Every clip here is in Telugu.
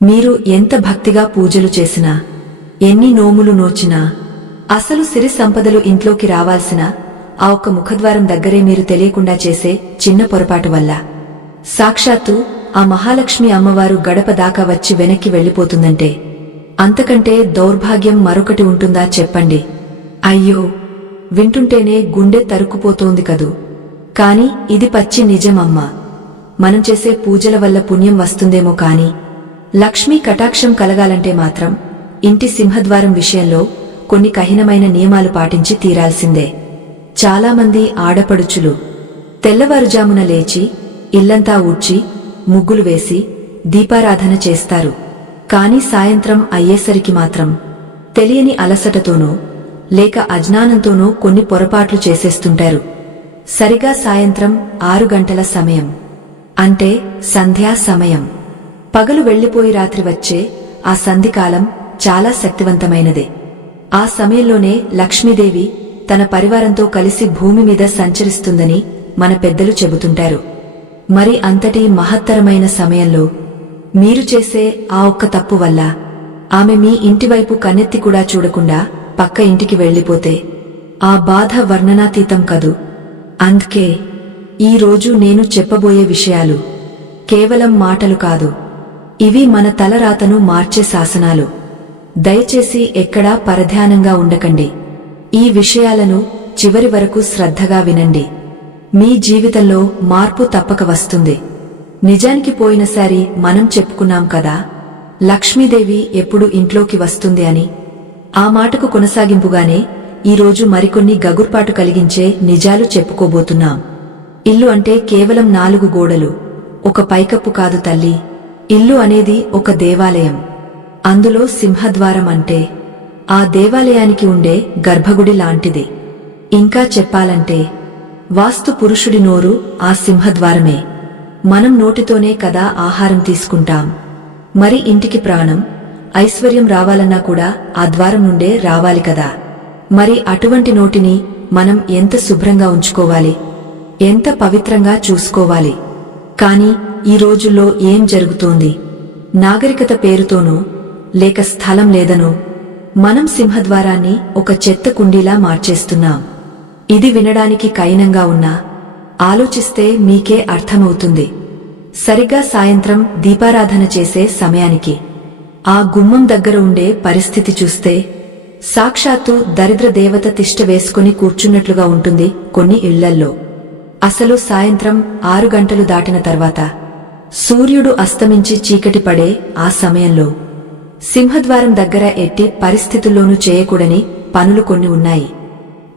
మీరు ఎంత భక్తిగా పూజలు చేసినా, ఎన్ని నోములు నోచినా, అసలు సిరి సంపదలు ఇంట్లోకి రావాల్సిన ఆ ఒక్క ముఖద్వారం దగ్గరే మీరు తెలియకుండా చేసే చిన్న పొరపాటు వల్ల సాక్షాత్తు ఆ మహాలక్ష్మి అమ్మవారు గడప దాకా వచ్చి వెనక్కి వెళ్లిపోతుందంటే అంతకంటే దౌర్భాగ్యం మరొకటి ఉంటుందా చెప్పండి. అయ్యో, వింటుంటేనే గుండె తరుక్కుపోతోంది కదూ. కాని ఇది పచ్చి నిజమమ్మా. మనం చేసే పూజల వల్ల పుణ్యం వస్తుందేమో కాని లక్ష్మీ కటాక్షం కలగాలంటే మాత్రం ఇంటి సింహద్వారం విషయంలో కొన్ని కఠినమైన నియమాలు పాటించి తీరాల్సిందే. చాలామంది ఆడపడుచులు తెల్లవారుజామున లేచి ఇల్లంతా ఊడ్చి ముగ్గులు వేసి దీపారాధన చేస్తారు. కాని సాయంత్రం అయ్యేసరికి మాత్రం తెలియని అలసటతోనో లేక అజ్ఞానంతోనో కొన్ని పొరపాట్లు చేసేస్తుంటారు. సరిగా సాయంత్రం 6 గంటల సమయం అంటే సంధ్యా సమయం. పగలు వెళ్లిపోయి రాత్రి వచ్చే ఆ సంధికాలం చాలా శక్తివంతమైనదే. ఆ సమయంలోనే లక్ష్మీదేవి తన పరివారంతో కలిసి భూమి మీద సంచరిస్తుందని మన పెద్దలు చెబుతుంటారు. మరి అంతటి మహత్తరమైన సమయంలో మీరు చేసే ఆ ఒక్క తప్పు వల్ల ఆమె మీ ఇంటివైపు కన్నెత్తి కూడా చూడకుండా పక్క ఇంటికి వెళ్లిపోతే ఆ బాధ వర్ణనాతీతం కదూ. అందుకే ఈ రోజు నేను చెప్పబోయే విషయాలు కేవలం మాటలు కాదు, ఇవి మన తలరాతను మార్చే శాసనాలు. దయచేసి ఎక్కడా పరధ్యానంగా ఉండకండి. ఈ విషయాలను చివరి వరకు శ్రద్ధగా వినండి. మీ జీవితంలో మార్పు తప్పక వస్తుంది. నిజానికి పోయినసారి మనం చెప్పుకున్నాం కదా, లక్ష్మీదేవి ఎప్పుడు ఇంట్లోకి వస్తుంది అని. ఆ మాటకు కొనసాగింపుగానే ఈరోజు మరికొన్ని గగుర్పాటు కలిగించే నిజాలు చెప్పుకోబోతున్నాం. ఇల్లు అంటే కేవలం 4 గోడలు, ఒక పైకప్పు కాదు తల్లి. ఇల్లు అనేది ఒక దేవాలయం. అందులో సింహద్వారం అంటే ఆ దేవాలయానికి ఉండే గర్భగుడి లాంటిది. ఇంకా చెప్పాలంటే వాస్తు పురుషుడి నోరు ఆ సింహద్వారమే. మనం నోటితోనే కదా ఆహారం తీసుకుంటాం. మరి ఇంటికి ప్రాణం, ఐశ్వర్యం రావాలన్నా కూడా ఆ ద్వారం నుండే రావాలి కదా. మరి అటువంటి నోటిని మనం ఎంత శుభ్రంగా ఉంచుకోవాలి, ఎంత పవిత్రంగా చూసుకోవాలి. కాని ఈ రోజుల్లో ఏం జరుగుతోంది? నాగరికత పేరుతోనో లేక స్థలం లేదనో మనం సింహద్వారాన్ని ఒక చెత్త కుండీలా మార్చేస్తున్నాం. ఇది వినడానికి కఠినంగా ఉన్నా ఆలోచిస్తే మీకే అర్థమవుతుంది. సరిగ్గా సాయంత్రం దీపారాధన చేసే సమయానికి ఆ గుమ్మం దగ్గర ఉండే పరిస్థితి చూస్తే సాక్షాత్తు దరిద్ర దేవత తిష్ట వేసుకుని కూర్చున్నట్లుగా ఉంటుంది కొన్ని ఇళ్లల్లో. అసలు సాయంత్రం 6 గంటలు దాటిన తర్వాత సూర్యుడు అస్తమించి చీకటి పడే ఆ సమయంలో సింహద్వారం దగ్గర ఎట్టి పరిస్థితుల్లోనూ చేయకూడని పనులు కొన్ని ఉన్నాయి.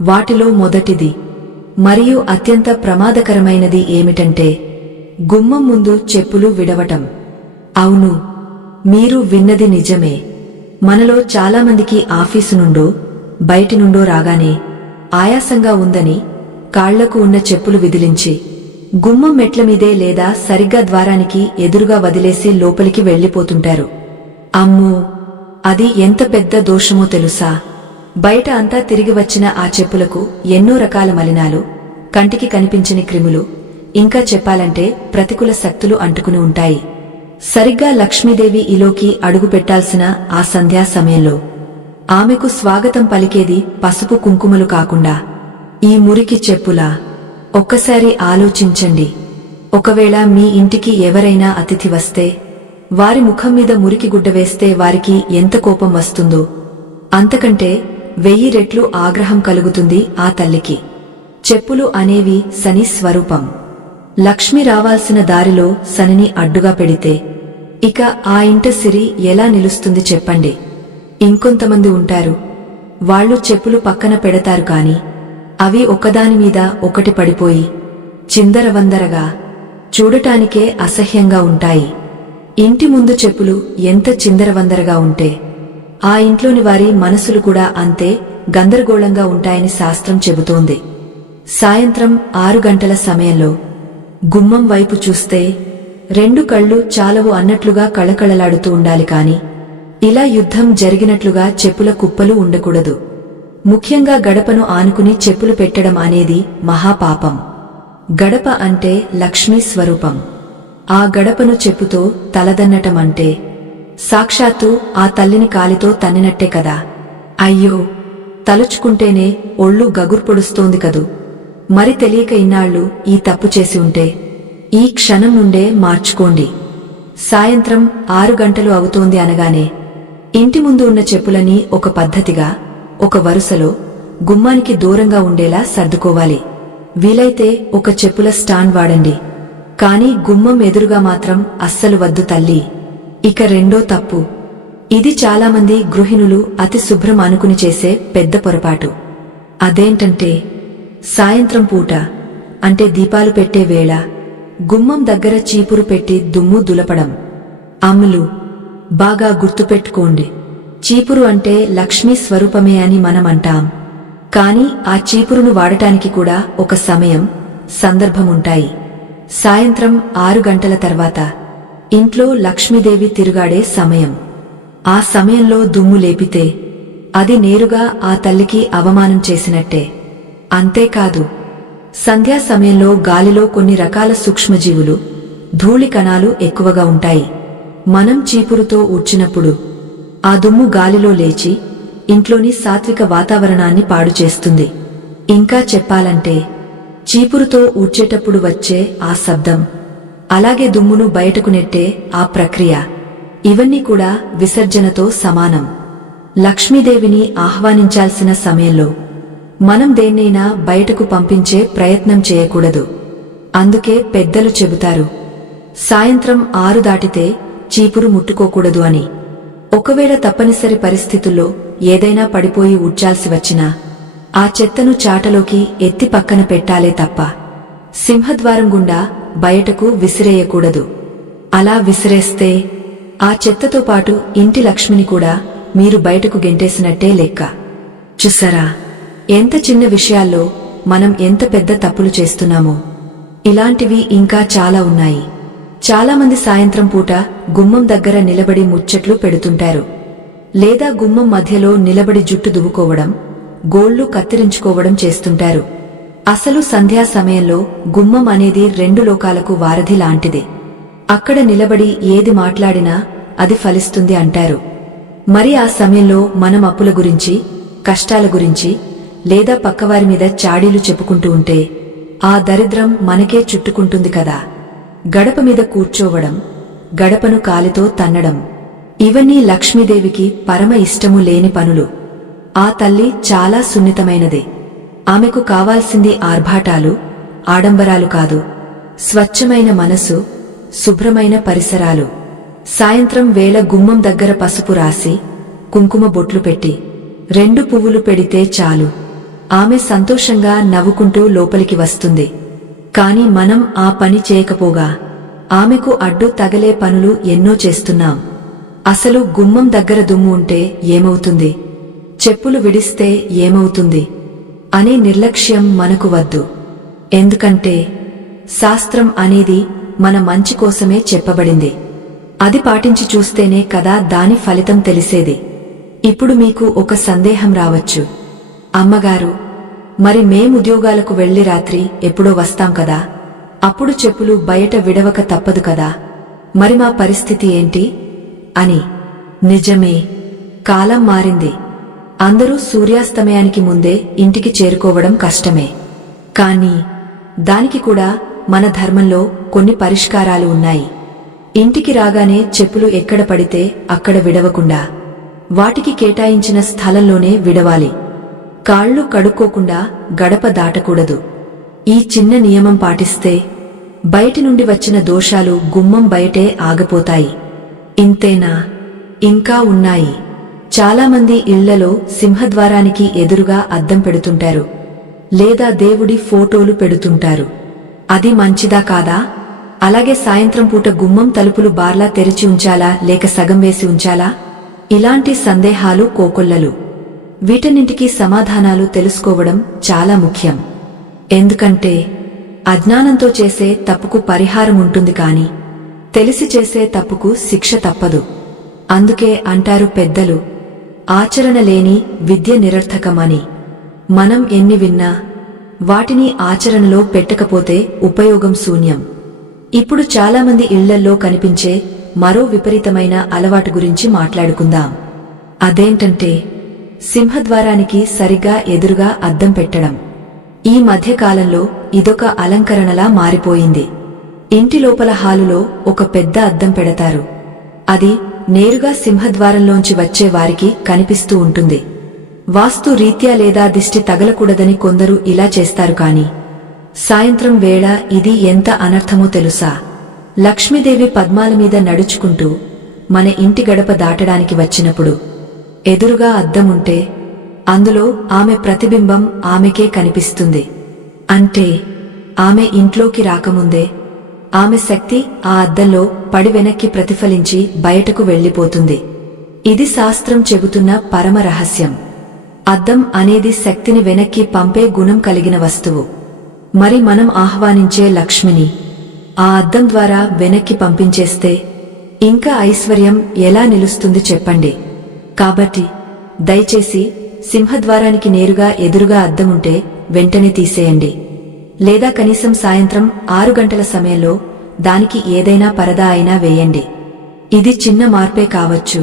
వాటిలో మొదటిది మరియు అత్యంత ప్రమాదకరమైనది ఏమిటంటే గుమ్మం ముందు చెప్పులు విడవటం. అవును, మీరు విన్నది నిజమే. మనలో చాలామందికి ఆఫీసు నుండో బయటి నుండో రాగానే ఆయాసంగా ఉందని కాళ్లకు ఉన్న చెప్పులు విదిలించి గుమ్మం మెట్ల మీదే లేదా సరిగ్గా ద్వారానికి ఎదురుగా వదిలేసి లోపలికి వెళ్లిపోతుంటారు. అమ్మో, అది ఎంత పెద్ద దోషమో తెలుసా? బయట అంతా తిరిగి వచ్చిన ఆ చెప్పులకు ఎన్నో రకాల మలినాలు, కంటికి కనిపించని క్రిములు, ఇంకా చెప్పాలంటే ప్రతికూల శక్తులు అంటుకుని ఉంటాయి. సరిగ్గా లక్ష్మీదేవి ఇలోకి అడుగు పెట్టాల్సిన ఆ సంధ్యా సమయంలో ఆమెకు స్వాగతం పలికేది పసుపు కుంకుమలు కాకుండా ఈ మురికి చెప్పులా? ఒక్కసారి ఆలోచించండి. ఒకవేళ మీ ఇంటికి ఎవరైనా అతిథి వస్తే వారి ముఖం మీద మురికి గుడ్డ వేస్తే వారికి ఎంత కోపం వస్తుందో అంతకంటే 1000 రెట్లు ఆగ్రహం కలుగుతుంది ఆ తల్లికి. చెప్పులు అనేవి శని స్వరూపం. లక్ష్మి రావాల్సిన దారిలో శనిని అడ్డుగా పెడితే ఇక ఆ ఇంట సిరి ఎలా నిలుస్తుంది చెప్పండి. ఇంకొంతమంది ఉంటారు, వాళ్ళు చెప్పులు పక్కన పెడతారు కాని అవి ఒకదానిమీద ఒకటి పడిపోయి చిందరవందరగా చూడటానికే అసహ్యంగా ఉంటాయి. ఇంటి ముందు చెప్పులు ఎంత చిందరవందరగా ఉంటే ఆ ఇంట్లోని వారి మనసులు కూడా అంతే గందరగోళంగా ఉంటాయని శాస్త్రం చెబుతోంది. సాయంత్రం 6 గంటల సమయంలో గుమ్మం వైపు చూస్తే 2 కళ్ళు చాలవు అన్నట్లుగా కళకళలాడుతూ ఉండాలి కాని ఇలా యుద్ధం జరిగినట్లుగా చెప్పుల కుప్పలు ఉండకూడదు. ముఖ్యంగా గడపను ఆనుకుని చెప్పులు పెట్టడం అనేది మహాపాపం. గడప అంటే లక్ష్మీ స్వరూపం. ఆ గడపను చెప్పుతో తలదన్నటమంటే సాక్షాత్తు ఆ తల్లిని కాలితో తన్నినట్టే కదా. అయ్యో, తలుచుకుంటేనే ఒళ్ళు గగురు పొడుస్తోంది కదూ. మరి తెలియక ఇన్నాళ్లు ఈ తప్పు చేసి ఉంటే ఈ క్షణం నుండే మార్చుకోండి. సాయంత్రం 6 గంటలు అవుతోంది అనగానే ఇంటి ముందు ఉన్న చెప్పులని ఒక పద్ధతిగా ఒక వరుసలో గుమ్మానికి దూరంగా ఉండేలా సర్దుకోవాలి. వీలైతే ఒక చెప్పుల స్టాండ్ వాడండి. కాని గుమ్మం ఎదురుగా మాత్రం అస్సలు వద్దు తల్లి. ఇక రెండో తప్పు. ఇది చాలామంది గృహిణులు అతి శుభ్రం అనుకుని చేసే పెద్ద పొరపాటు. అదేంటంటే సాయంత్రం పూట, అంటే దీపాలు పెట్టే వేళ గుమ్మం దగ్గర చీపురు పెట్టి దుమ్ము దులపడం. అమ్ములు, బాగా గుర్తుపెట్టుకోండి, చీపురు అంటే లక్ష్మీ స్వరూపమే అని మనం అంటాం. కాని ఆ చీపురును వాడటానికి కూడా ఒక సమయం, సందర్భముంటాయి. సాయంత్రం 6 గంటల తర్వాత ఇంట్లో లక్ష్మీదేవి తిరుగాడే సమయం. ఆ సమయంలో దుమ్ము లేపితే అది నేరుగా ఆ తల్లికి అవమానం చేసినట్టే. అంతేకాదు, సంధ్యా సమయంలో గాలిలో కొన్ని రకాల సూక్ష్మజీవులు, ధూళి కణాలు ఎక్కువగా ఉంటాయి. మనం చీపురుతో ఊడ్చినప్పుడు ఆ దుమ్ము గాలిలో లేచి ఇంట్లోని సాత్విక వాతావరణాన్ని పాడు చేస్తుంది. ఇంకా చెప్పాలంటే చీపురుతో ఊడ్చేటప్పుడు వచ్చే ఆ శబ్దం, అలాగే దుమ్మును బయటకు నెట్టే ఆ ప్రక్రియ, ఇవన్నీ కూడా విసర్జనతో సమానం. లక్ష్మీదేవిని ఆహ్వానించాల్సిన సమయంలో మనం దేన్నైనా బయటకు పంపించే ప్రయత్నం చేయకూడదు. అందుకే పెద్దలు చెబుతారు, సాయంత్రం 6 దాటితే చీపురు ముట్టుకోకూడదు అని. ఒకవేళ తప్పనిసరి పరిస్థితుల్లో ఏదైనా పడిపోయి ఊడ్చాల్సి వచ్చినా ఆ చెత్తను చాటలోకి ఎత్తి పక్కన పెట్టాలే తప్ప సింహద్వారం గుండా బయటకు విసిరేయకూడదు. అలా విసిరేస్తే ఆ చెత్తతో పాటు ఇంటి లక్ష్మిని కూడా మీరు బయటకు గెంటేసినట్టే లెక్క. చూసారా, ఎంత చిన్న విషయాల్లో మనం ఎంత పెద్ద తప్పులు చేస్తున్నామో. ఇలాంటివి ఇంకా చాలా ఉన్నాయి. చాలామంది సాయంత్రం పూట గుమ్మం దగ్గర నిలబడి ముచ్చట్లు పెడుతుంటారు. లేదా గుమ్మం మధ్యలో నిలబడి జుట్టు దువ్వుకోవడం, గోళ్లు కత్తిరించుకోవడం చేస్తుంటారు. అసలు సంధ్యా సమయంలో గుమ్మం అనేది 2 లోకాలకు వారధి లాంటిది. అక్కడ నిలబడి ఏది మాట్లాడినా అది ఫలిస్తుంది అంటారు. మరి ఆ సమయంలో మనం అప్పుల గురించి, కష్టాల గురించి, లేదా పక్కవారి మీద చాడీలు చెప్పుకుంటూ ఉంటే ఆ దరిద్రం మనకే చుట్టుకుంటుంది కదా. గడప మీద కూర్చోవడం, గడపను కాలితో తన్నడం, ఇవన్నీ లక్ష్మీదేవికి పరమ ఇష్టము లేని పనులు. ఆ తల్లి చాలా సున్నితమైనది. ఆమెకు కావాల్సింది ఆర్భాటాలు, ఆడంబరాలు కాదు, స్వచ్ఛమైన మనసు, శుభ్రమైన పరిసరాలు. సాయంత్రం వేళ గుమ్మం దగ్గర పసుపు రాసి, కుంకుమ బొట్లు పెట్టి 2 పువ్వులు పెడితే చాలు. ఆమె సంతోషంగా నవ్వుకుంటూ లోపలికి వస్తుంది. కాని మనం ఆ పని చేయకపోగా ఆమెకు అడ్డు తగలే పనులు ఎన్నో చేస్తున్నాం. అసలు గుమ్మం దగ్గర దుమ్ము ఉంటే ఏమవుతుంది, చెప్పులు విడిస్తే ఏమవుతుంది అనే నిర్లక్ష్యం మనకు వద్దు. ఎందుకంటే శాస్త్రం అనేది మన మంచి కోసమే చెప్పబడింది. అది పాటించి చూస్తేనే కదా దాని ఫలితం తెలిసేది. ఇప్పుడు మీకు ఒక సందేహం రావచ్చు, అమ్మగారు, మరి మేం ఉద్యోగాలకు వెళ్లి రాత్రి ఎప్పుడో వస్తాం కదా, అప్పుడు చెప్పులు బయట విడవక తప్పదు కదా, మరి మా పరిస్థితి ఏంటి అని. నిజమే, కాలం మారింది. అందరూ సూర్యాస్తమయానికి ముందే ఇంటికి చేరుకోవడం కష్టమే. కానీ దానికి కూడా మన ధర్మంలో కొన్ని పరిష్కారాలు ఉన్నాయి. ఇంటికి రాగానే చెప్పులు ఎక్కడ పడితే అక్కడ విడవకుండా వాటికి కేటాయించిన స్థలంలోనే విడవాలి. కాళ్లు కడుక్కోకుండా గడప దాటకూడదు. ఈ చిన్న నియమం పాటిస్తే బయటి నుండి వచ్చిన దోషాలు గుమ్మం బయటే ఆగిపోతాయి. ఇంతేనా? ఇంకా ఉన్నాయి. చాలామంది ఇళ్లలో సింహద్వారానికి ఎదురుగా అద్దం పెడుతుంటారు, లేదా దేవుడి ఫోటోలు పెడుతుంటారు. అది మంచిదా కాదా? అలాగే సాయంత్రం పూట గుమ్మం తలుపులు బార్లా తెరిచి ఉంచాలా లేక సగం వేసి ఉంచాలా? ఇలాంటి సందేహాలు కోకొల్లలు. వీటన్నింటికీ సమాధానాలు తెలుసుకోవడం చాలా ముఖ్యం. ఎందుకంటే అజ్ఞానంతో చేసే తప్పుకు పరిహారం ఉంటుంది కాని తెలిసి చేసే తప్పుకు శిక్ష తప్పదు. అందుకే అంటారు పెద్దలు, ఆచరణ లేని విద్య నిరర్థకమని. మనం ఎన్ని విన్నా వాటిని ఆచరణలో పెట్టకపోతే ఉపయోగం శూన్యం. ఇప్పుడు చాలామంది ఇళ్లల్లో కనిపించే మరో విపరీతమైన అలవాటు గురించి మాట్లాడుకుందాం. అదేంటంటే సింహద్వారానికి సరిగ్గా ఎదురుగా అద్దం పెట్టడం. ఈ మధ్యకాలంలో ఇదొక అలంకరణలా మారిపోయింది. ఇంటి లోపల హాలులో ఒక పెద్ద అద్దం పెడతారు. అది నేరుగా సింహద్వారంలోంచి వచ్చే వారికి కనిపిస్తూ ఉంటుంది. వాస్తు రీత్యా లేదా దిష్టి తగలకూడదని కొందరు ఇలా చేస్తారు కాని సాయంత్రం వేళ ఇది ఎంత అనర్థమో తెలుసా? లక్ష్మీదేవి పద్మాల మీద నడుచుకుంటూ మన ఇంటి గడప దాటడానికి వచ్చినప్పుడు ఎదురుగా అద్దం ఉంటే అందులో ఆమె ప్రతిబింబం ఆమెకే కనిపిస్తుంది. అంటే ఆమె ఇంట్లోకి రాకముందే ఆమె శక్తి ఆ అద్దంలో పడి వెనక్కి ప్రతిఫలించి బయటకు వెళ్లిపోతుంది. ఇది శాస్త్రం చెబుతున్న పరమ రహస్యం. అద్దం అనేది శక్తిని వెనక్కి పంపే గుణం కలిగిన వస్తువు. మరి మనం ఆహ్వానించే లక్ష్మిని ఆ అద్దం ద్వారా వెనక్కి పంపించేస్తే ఇంకా ఐశ్వర్యం ఎలా నిలుస్తుంది చెప్పండి? కాబట్టి దయచేసి సింహద్వారానికి నేరుగా ఎదురుగా అద్దం ఉంటే వెంటనే తీసేయండి. లేదా కనీసం సాయంత్రం 6 గంటల సమయంలో దానికి ఏదైనా పరదా అయినా వేయండి. ఇది చిన్న మార్పే కావచ్చు,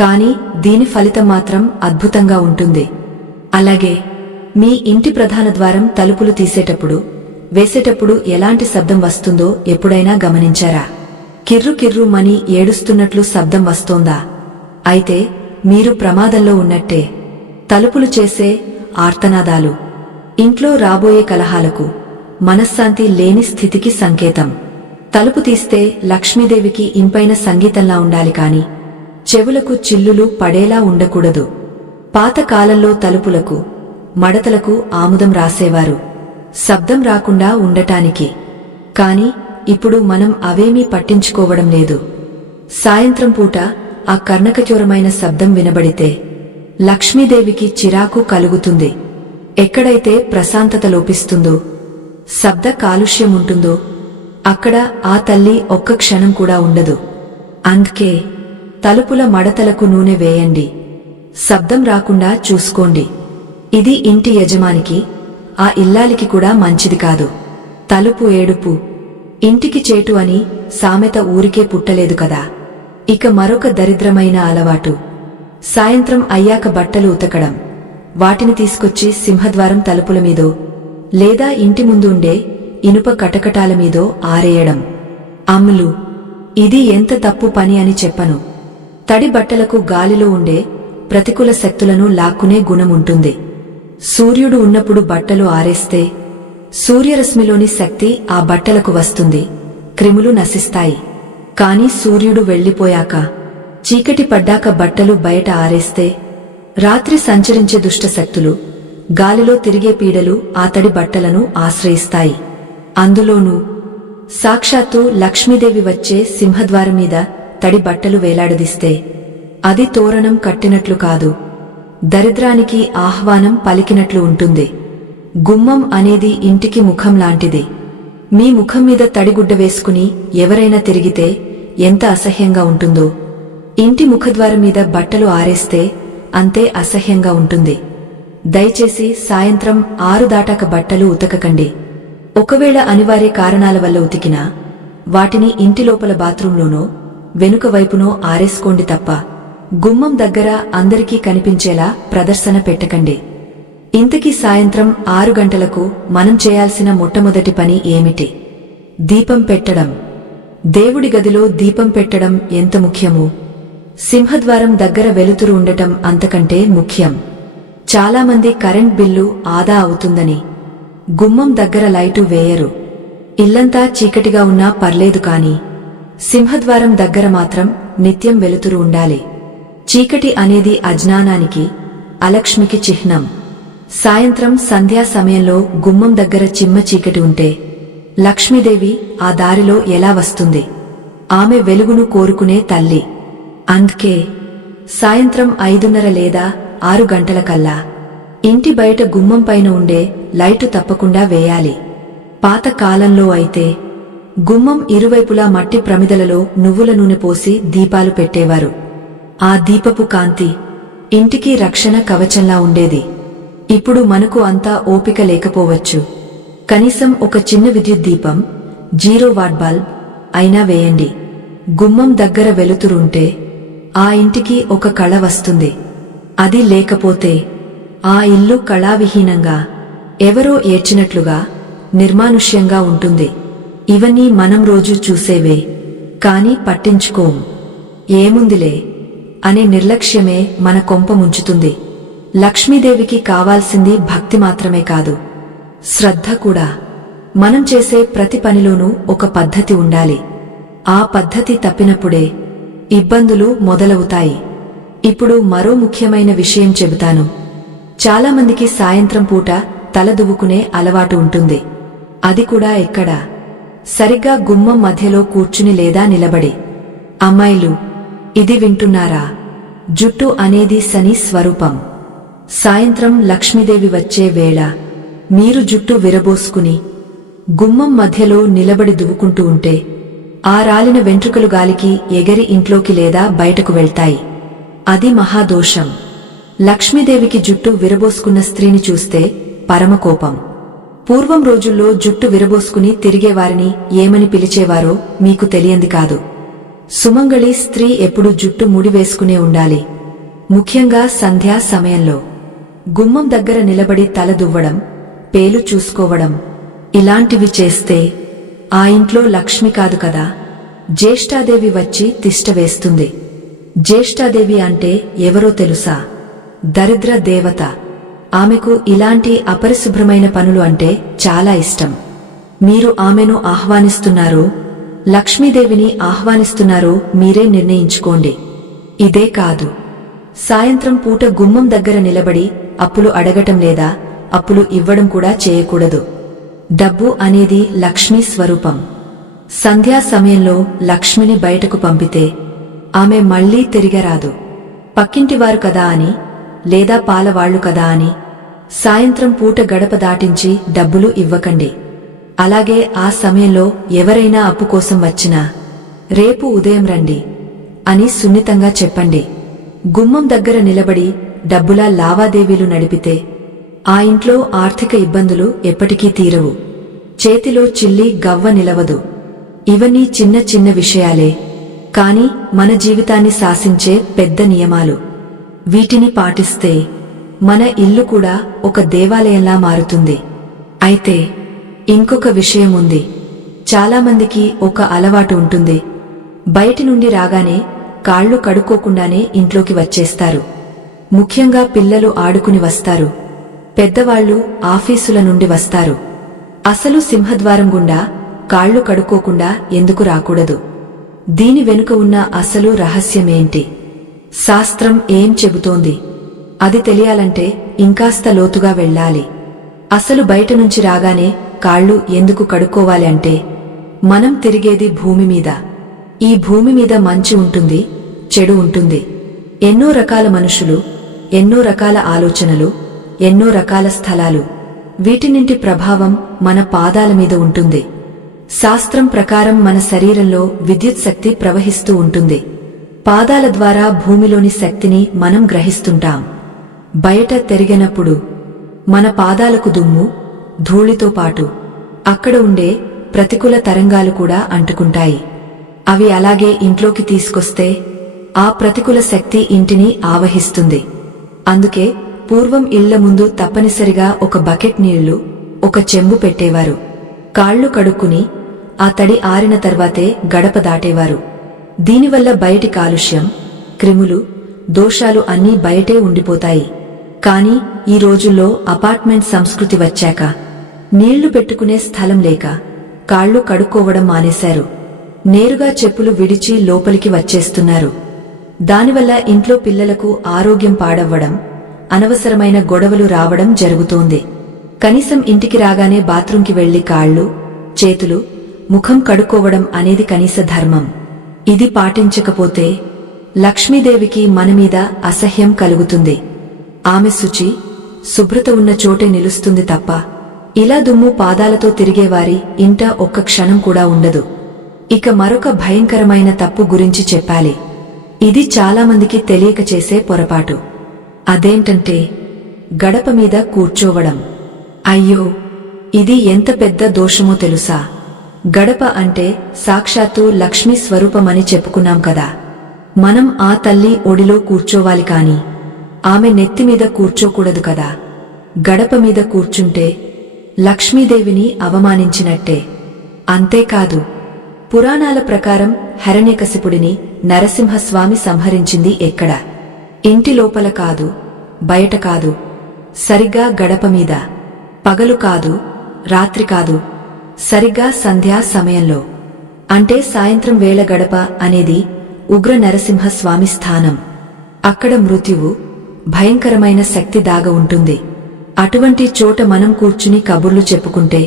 కాని దీని ఫలితం మాత్రం అద్భుతంగా ఉంటుంది. అలాగే మీ ఇంటి ప్రధాన ద్వారం తలుపులు తీసేటప్పుడు వేసేటప్పుడు ఎలాంటి శబ్దం వస్తుందో ఎప్పుడైనా గమనించారా? కిర్రు కిర్రు మని ఏడుస్తున్నట్లు శబ్దం వస్తోందా? అయితే మీరు ప్రమాదంలో ఉన్నట్టే. తలుపులు చేసే ఆర్తనాదాలు ఇంట్లో రాబోయే కలహాలకు, మనశ్శాంతి లేని స్థితికి సంకేతం. తలుపు తీస్తే లక్ష్మీదేవికి ఇంపైన సంగీతంలా ఉండాలి కాని చెవులకు చిల్లులు పడేలా ఉండకూడదు. పాత కాలంలో తలుపులకు మడతలకు ఆముదం రాసేవారు, శబ్దం రాకుండా ఉండటానికి. కాని ఇప్పుడు మనం అవేమీ పట్టించుకోవడం లేదు. సాయంత్రం పూట ఆ కర్ణకచోరమైన శబ్దం వినబడితే లక్ష్మీదేవికి చిరాకు కలుగుతుంది. ఎక్కడైతే ప్రశాంతత లోపిస్తుందో, శబ్ద కాలుష్యముంటుందో అక్కడ ఆ తల్లి ఒక్క క్షణం కూడా ఉండదు. అందుకే తలుపుల మడతలకు నూనె వేయండి, శబ్దం రాకుండా చూసుకోండి. ఇది ఇంటి యజమానికి, ఆ ఇల్లాలికి కూడా మంచిది కాదు. తలుపు ఏడుపు ఇంటికి చేటు అని సామెత ఊరికే పుట్టలేదు కదా. ఇక మరొక దరిద్రమైన అలవాటు, సాయంత్రం అయ్యాక బట్టలు ఉతకడం, వాటిని తీసుకొచ్చి సింహద్వారం తలుపుల మీదో లేదా ఇంటి ముందు ఉండే ఇనుప కటకటాల మీదో ఆరేయడం. అమ్ములు, ఇది ఎంత తప్పు పని అని చెప్పను. తడి బట్టలకు గాలిలో ఉండే ప్రతికూల శక్తులను లాక్కునే గుణముంటుంది. సూర్యుడు ఉన్నప్పుడు బట్టలు ఆరేస్తే సూర్యరశ్మిలోని శక్తి ఆ బట్టలకు వస్తుంది, క్రిములు నశిస్తాయి. కాని సూర్యుడు వెళ్లిపోయాక, చీకటి పడ్డాక బట్టలు బయట ఆరేస్తే రాత్రి సంచరించే దుష్టశక్తులు, గాలిలో తిరిగే పీడలు ఆ తడి బట్టలను ఆశ్రయిస్తాయి. అందులోనూ సాక్షాత్తు లక్ష్మీదేవి వచ్చే సింహద్వారం మీద తడి బట్టలు వేలాడదీస్తే అది తోరణం కట్టినట్లు కాదు, దరిద్రానికి ఆహ్వానం పలికినట్లు ఉంటుంది. గుమ్మం అనేది ఇంటికి ముఖం లాంటిది. మీ ముఖం మీద తడిగుడ్డ వేసుకుని ఎవరైనా తిరిగితే ఎంత అసహ్యంగా ఉంటుందో, ఇంటి ముఖద్వారం మీద బట్టలు ఆరేస్తే అంతే అసహ్యంగా ఉంటుంది. దయచేసి సాయంత్రం 6 దాటాక బట్టలు ఉతకకండి. ఒకవేళ అనివార్య కారణాల వల్ల ఉతికినా వాటిని ఇంటి లోపల బాత్రూంలోనో వెనుక వైపునో ఆరేసుకోండి తప్ప గుమ్మం దగ్గర అందరికీ కనిపించేలా ప్రదర్శన పెట్టకండి. ఇంతకీ సాయంత్రం 6 గంటలకు మనం చేయాల్సిన మొట్టమొదటి పని ఏమిటి? దీపం పెట్టడం. దేవుడి గదిలో దీపం పెట్టడం ఎంత ముఖ్యమో సింహద్వారం దగ్గర వెలుతురు ఉండటం అంతకంటే ముఖ్యం. చాలామంది కరెంట్ బిల్లు ఆదా అవుతుందని గుమ్మం దగ్గర లైటు వేయరు. ఇల్లంతా చీకటిగా ఉన్నా పర్లేదు కాని సింహద్వారం దగ్గర మాత్రం నిత్యం వెలుతురు ఉండాలి. చీకటి అనేది అజ్ఞానానికి, అలక్ష్మికి చిహ్నం. సాయంత్రం సంధ్యా సమయంలో గుమ్మం దగ్గర చిమ్మ చీకటి ఉంటే లక్ష్మీదేవి ఆ దారిలో ఎలా వస్తుంది? ఆమె వెలుగును కోరుకునే తల్లి. అందుకే సాయంత్రం 5:30 లేదా 6 గంటలకల్లా ఇంటి బయట గుమ్మం పైన ఉండే లైటు తప్పకుండా వేయాలి. పాత కాలంలో అయితే గుమ్మం ఇరువైపులా మట్టి ప్రమిదలలో నువ్వుల నూనె పోసి దీపాలు పెట్టేవారు. ఆ దీపపు కాంతి ఇంటికి రక్షణ కవచంలా ఉండేది. ఇప్పుడు మనకు అంతా ఓపిక లేకపోవచ్చు. కనీసం ఒక చిన్న విద్యుత్ దీపం, 0 వాట్ బల్బ్ అయినా వేయండి. గుమ్మం దగ్గర వెలుతురుంటే ఆ ఇంటికి ఒక కళ వస్తుంది. అది లేకపోతే ఆ ఇల్లు కళావిహీనంగా, ఎవరో ఏడ్చినట్లుగా, నిర్మానుష్యంగా ఉంటుంది. ఇవన్నీ మనం రోజూ చూసేవే, కాని పట్టించుకోం. ఏముందిలే అనే నిర్లక్ష్యమే మన కొంప ముంచుతుంది. లక్ష్మీదేవికి కావాల్సింది భక్తి మాత్రమే కాదు, శ్రద్ధ కూడా. మనం చేసే ప్రతి పనిలోనూ ఒక పద్ధతి ఉండాలి. ఆ పద్ధతి తప్పినప్పుడే ఇబ్బందులు మొదలవుతాయి. ఇప్పుడు మరో ముఖ్యమైన విషయం చెబుతాను. చాలామందికి సాయంత్రం పూట తల దువ్వుకునే అలవాటు ఉంటుంది. అది కూడా ఎక్కడ? సరిగ్గా గుమ్మం మధ్యలో కూర్చుని లేదా నిలబడి. అమ్మాయిలు, ఇది వింటున్నారా? జుట్టు అనేది శని స్వరూపం. సాయంత్రం లక్ష్మీదేవి వచ్చే వేళ మీరు జుట్టు విరబోసుకుని గుమ్మం మధ్యలో నిలబడి దువ్వుకుంటూ ఉంటే ఆ రాలిన వెంట్రుకలు గాలికి ఎగరి ఇంట్లోకి లేదా బయటకు వెళ్తాయి. అది మహాదోషం. లక్ష్మీదేవికి జుట్టు విరబోసుకున్న స్త్రీని చూస్తే పరమకోపం. పూర్వం రోజుల్లో జుట్టు విరబోసుకుని తిరిగేవారిని ఏమని పిలిచేవారో మీకు తెలియంది కాదు. సుమంగళి స్త్రీ ఎప్పుడూ జుట్టు ముడివేసుకునే ఉండాలి. ముఖ్యంగా సంధ్యా సమయంలో గుమ్మం దగ్గర నిలబడి తల దువ్వడం, పేలు చూసుకోవడం, ఇలాంటివి చేస్తే ఆ ఇంట్లో లక్ష్మి కాదు కదా, జ్యేష్ఠాదేవి వచ్చి తిష్ట వేస్తుంది. జ్యేష్ఠాదేవి అంటే ఎవరో తెలుసా? దరిద్ర దేవత. ఆమెకు ఇలాంటి అపరిశుభ్రమైన పనులు అంటే చాలా ఇష్టం. మీరు ఆమెను ఆహ్వానిస్తున్నారో, లక్ష్మీదేవిని ఆహ్వానిస్తున్నారో మీరే నిర్ణయించుకోండి. ఇదే కాదు, సాయంత్రం పూట గుమ్మం దగ్గర నిలబడి అప్పులు అడగటం లేదా అప్పులు ఇవ్వడం కూడా చేయకూడదు. డబ్బు అనేది లక్ష్మీ స్వరూపం. సంధ్యా సమయంలో లక్ష్మిని బయటకు పంపితే ఆమె మళ్లీ తిరిగరాదు. పక్కింటివారు కదా అని, లేదా పాలవాళ్లు కదా అని సాయంత్రం పూట గడప దాటించి డబ్బులు ఇవ్వకండి. అలాగే ఆ సమయంలో ఎవరైనా అప్పు కోసం వచ్చినా రేపు ఉదయం రండి అని సున్నితంగా చెప్పండి. గుమ్మం దగ్గర నిలబడి డబ్బుల లావాదేవీలు నడిపితే ఆ ఇంట్లో ఆర్థిక ఇబ్బందులు ఎప్పటికీ తీరవు. చేతిలో చిల్లి గవ్వ నిలవదు. ఇవన్నీ చిన్న చిన్న విషయాలే, కాని మన జీవితాన్ని శాసించే పెద్ద నియమాలు. వీటిని పాటిస్తే మన ఇల్లు కూడా ఒక దేవాలయంలా మారుతుంది. అయితే ఇంకొక విషయం ఉంది. చాలామందికి ఒక అలవాటు ఉంటుంది. బయటి నుండి రాగానే కాళ్లు కడుక్కోకుండానే ఇంట్లోకి వచ్చేస్తారు. ముఖ్యంగా పిల్లలు ఆడుకుని వస్తారు, పెద్దవాళ్లు ఆఫీసుల నుండి వస్తారు. అసలు సింహద్వారం గుండా కాళ్లు కడుక్కోకుండా ఎందుకు రాకూడదు? దీని వెనుక ఉన్న అసలు రహస్యమేంటి? శాస్త్రం ఏం చెబుతోంది? అది తెలియాలంటే ఇంకాస్త లోతుగా వెళ్ళాలి. అసలు బయట నుంచి రాగానే కాళ్లు ఎందుకు కడుక్కోవాలి అంటే, మనం తిరిగేది భూమి మీద. ఈ భూమి మీద మంచి ఉంటుంది, చెడు ఉంటుంది. ఎన్నో రకాల మనుషులు, ఎన్నో రకాల ఆలోచనలు, ఎన్నో రకాల స్థలాలు. వీటినింటి ప్రభావం మన పాదాల మీద ఉంటుంది. శాస్త్రం ప్రకారం మన శరీరంలో విద్యుత్ శక్తి ప్రవహిస్తూ ఉంటుంది. పాదాల ద్వారా భూమిలోని శక్తిని మనం గ్రహిస్తుంటాం. బయట తిరిగినప్పుడు మన పాదాలకు దుమ్ము, ధూళితో పాటు అక్కడ ఉండే ప్రతికూల తరంగాలు కూడా అంటుకుంటాయి. అవి అలాగే ఇంట్లోకి తీసుకొస్తే ఆ ప్రతికూల శక్తి ఇంటిని ఆవహిస్తుంది. అందుకే పూర్వం ఇళ్ల ముందు తప్పనిసరిగా ఒక బకెట్ నీళ్లు, ఒక చెంబు పెట్టేవారు. కాళ్లు కడుక్కుని ఆ తడి ఆరిన తర్వాతే గడప దాటేవారు. దీనివల్ల బయటి కాలుష్యం, క్రిములు, దోషాలు అన్నీ బయటే ఉండిపోతాయి. కాని ఈ రోజుల్లో అపార్ట్మెంట్ సంస్కృతి వచ్చాక నీళ్లు పెట్టుకునే స్థలం లేక కాళ్లు కడుక్కోవడం మానేశారు. నేరుగా చెప్పులు విడిచి లోపలికి వచ్చేస్తున్నారు. దానివల్ల ఇంట్లో పిల్లలకు ఆరోగ్యం పాడవ్వడం, అనవసరమైన గొడవలు రావడం జరుగుతోంది. కనీసం ఇంటికి రాగానే బాత్రూంకి వెళ్లి కాళ్లు, చేతులు, ముఖం కడుక్కోవడం అనేది కనీస ధర్మం. ఇది పాటించకపోతే లక్ష్మీదేవికి మనమీద అసహ్యం కలుగుతుంది. ఆమె శుచి, శుభ్రత ఉన్న చోటే నిలుస్తుంది తప్ప ఇలా దుమ్ము పాదాలతో తిరిగేవారి ఇంట ఒక్క క్షణం కూడా ఉండదు. ఇక మరొక భయంకరమైన తప్పు గురించి చెప్పాలి. ఇది చాలామందికి తెలియక చేసే పొరపాటు. అదేంటంటే గడప మీద కూర్చోవడం. అయ్యో, ఇది ఎంత పెద్ద దోషమో తెలుసా? గడప అంటే సాక్షాత్తు లక్ష్మీ స్వరూపమని చెప్పుకున్నాం కదా. మనం ఆ తల్లి ఒడిలో కూర్చోవాలి కాని ఆమె నెత్తిమీద కూర్చోకూడదు కదా. గడప మీద కూర్చుంటే లక్ష్మీదేవిని అవమానించినట్టే. అంతేకాదు, పురాణాల ప్రకారం హిరణ్యకశిపుడిని నరసింహస్వామి సంహరించింది ఎక్కడ? ఇంటి లోపల కాదు, బయట కాదు, సరిగ్గా గడప మీద. పగలు కాదు, రాత్రి కాదు, సరిగ్గా సంధ్యా సమయంలో. అంటే సాయంత్రం వేళ. గడప అనేది ఉగ్ర నరసింహస్వామి స్థానం. అక్కడ మృత్యువు, భయంకరమైన శక్తి దాగ ఉంటుంది. అటువంటి చోట మనం కూర్చుని కబుర్లు చెప్పుకుంటే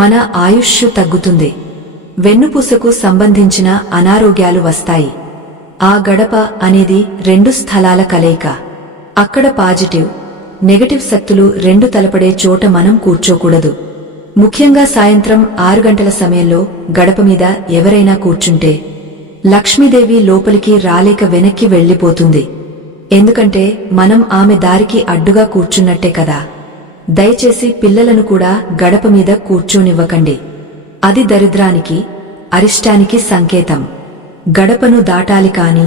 మన ఆయుష్షు తగ్గుతుంది. వెన్నుపూసకు సంబంధించిన అనారోగ్యాలు వస్తాయి. ఆ గడప అనేది రెండు స్థలాల కలయిక. అక్కడ పాజిటివ్, నెగటివ్ శక్తులు రెండు తలపడే చోట మనం కూర్చోకూడదు. ముఖ్యంగా సాయంత్రం 6 గంటల సమయంలో గడప మీద ఎవరైనా కూర్చుంటే లక్ష్మీదేవి లోపలికి రాలేక వెనక్కి వెళ్లిపోతుంది. ఎందుకంటే మనం ఆమె దారికి అడ్డుగా కూర్చున్నట్టే కదా. దయచేసి పిల్లలను కూడా గడప మీద కూర్చోనివ్వకండి. అది దరిద్రానికి, అరిష్టానికి సంకేతం. గడపను దాటాలి కాని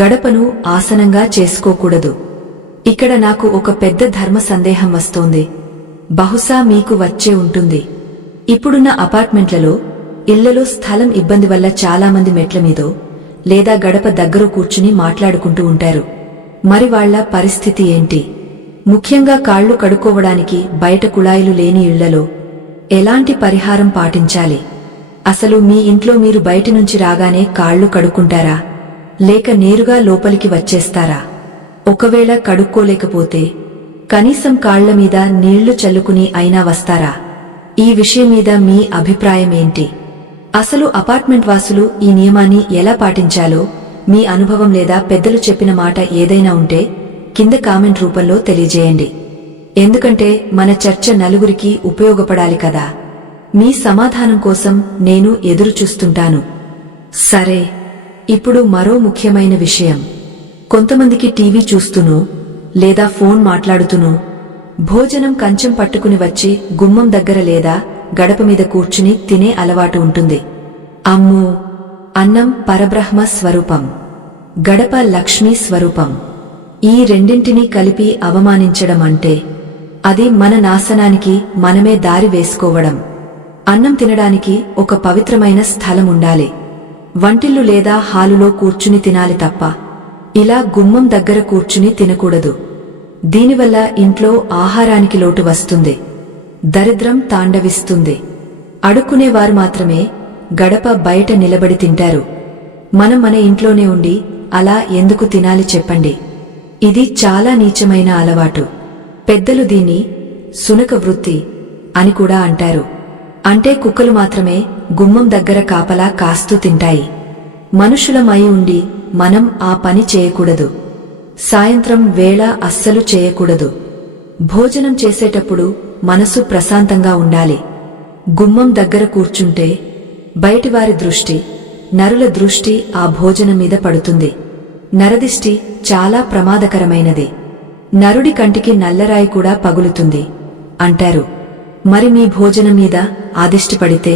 గడపను ఆసనంగా చేసుకోకూడదు. ఇక్కడ నాకు ఒక పెద్ద ధర్మ సందేహం వస్తోంది. బహుశా మీకు వచ్చే ఉంటుంది. ఇప్పుడున్న అపార్ట్మెంట్లలో, ఇళ్లలో స్థలం ఇబ్బంది వల్ల చాలామంది మెట్ల మీదో లేదా గడప దగ్గర కూర్చుని మాట్లాడుకుంటూ ఉంటారు. మరి వాళ్ల పరిస్థితి ఏంటి? ముఖ్యంగా కాళ్లు కడుక్కోవడానికి బయట కుళాయిలు లేని ఇళ్లలో ఎలాంటి పరిహారం పాటించాలి? అసలు మీ ఇంట్లో మీరు బయటి నుంచి రాగానే కాళ్లు కడుక్కుంటారా, లేక నేరుగా లోపలికి వచ్చేస్తారా? ఒకవేళ కడుక్కోలేకపోతే కనీసం కాళ్ల మీద నీళ్లు చల్లుకుని అయినా వస్తారా? ఈ విషయం మీద మీ అభిప్రాయమేంటి? అసలు అపార్ట్మెంట్ వాసులు ఈ నియమాన్ని ఎలా పాటించాలో మీ అనుభవం లేదా పెద్దలు చెప్పిన మాట ఏదైనా ఉంటే కింద కామెంట్ రూపంలో తెలియజేయండి. ఎందుకంటే మన చర్చ నలుగురికి ఉపయోగపడాలి కదా. మీ సమాధానం కోసం నేను ఎదురు చూస్తుంటాను. సరే, ఇప్పుడు మరో ముఖ్యమైన విషయం. కొంతమందికి టీవీ చూస్తూనో లేదా ఫోన్ మాట్లాడుతూనో భోజనం కంచం పట్టుకుని వచ్చి గుమ్మం దగ్గర లేదా గడప మీద కూర్చుని తినే అలవాటు ఉంటుంది. అమ్మో, అన్నం పరబ్రహ్మ స్వరూపం, గడప లక్ష్మీ స్వరూపం. ఈ రెండింటినీ కలిపి అవమానించడం అంటే అది మన నాశనానికి మనమే దారి వేసుకోవడం. అన్నం తినడానికి ఒక పవిత్రమైన స్థలం ఉండాలి. వంటిల్లు లేదా హాలులో కూర్చుని తినాలి తప్ప ఇలా గుమ్మం దగ్గర కూర్చుని తినకూడదు. దీనివల్ల ఇంట్లో ఆహారానికి లోటు వస్తుంది, దరిద్రం తాండవిస్తుంది. అడుక్కునేవారు మాత్రమే గడప బయట నిలబడి తింటారు. మనం మన ఇంట్లోనే ఉండి అలా ఎందుకు తినాలి చెప్పండి? ఇది చాలా నీచమైన అలవాటు. పెద్దలు దీన్ని సునక వృత్తి అని కూడా అంటారు. అంటే కుక్కలు మాత్రమే గుమ్మం దగ్గర కాపలా కాస్తూ తింటాయి. మనుషులమై ఉండి మనం ఆ పని చేయకూడదు. సాయంత్రం వేళ అస్సలు చేయకూడదు. భోజనం చేసేటప్పుడు మనసు ప్రశాంతంగా ఉండాలి. గుమ్మం దగ్గర కూర్చుంటే బయటివారి దృష్టి, నరుల దృష్టి ఆ భోజనం మీద పడుతుంది. నరదిష్టి చాలా ప్రమాదకరమైనది. నరుడి కంటికి నల్లరాయి కూడా పగులుతుంది అంటారు. మరి మీ భోజనం మీద ఆ దిష్టి పడితే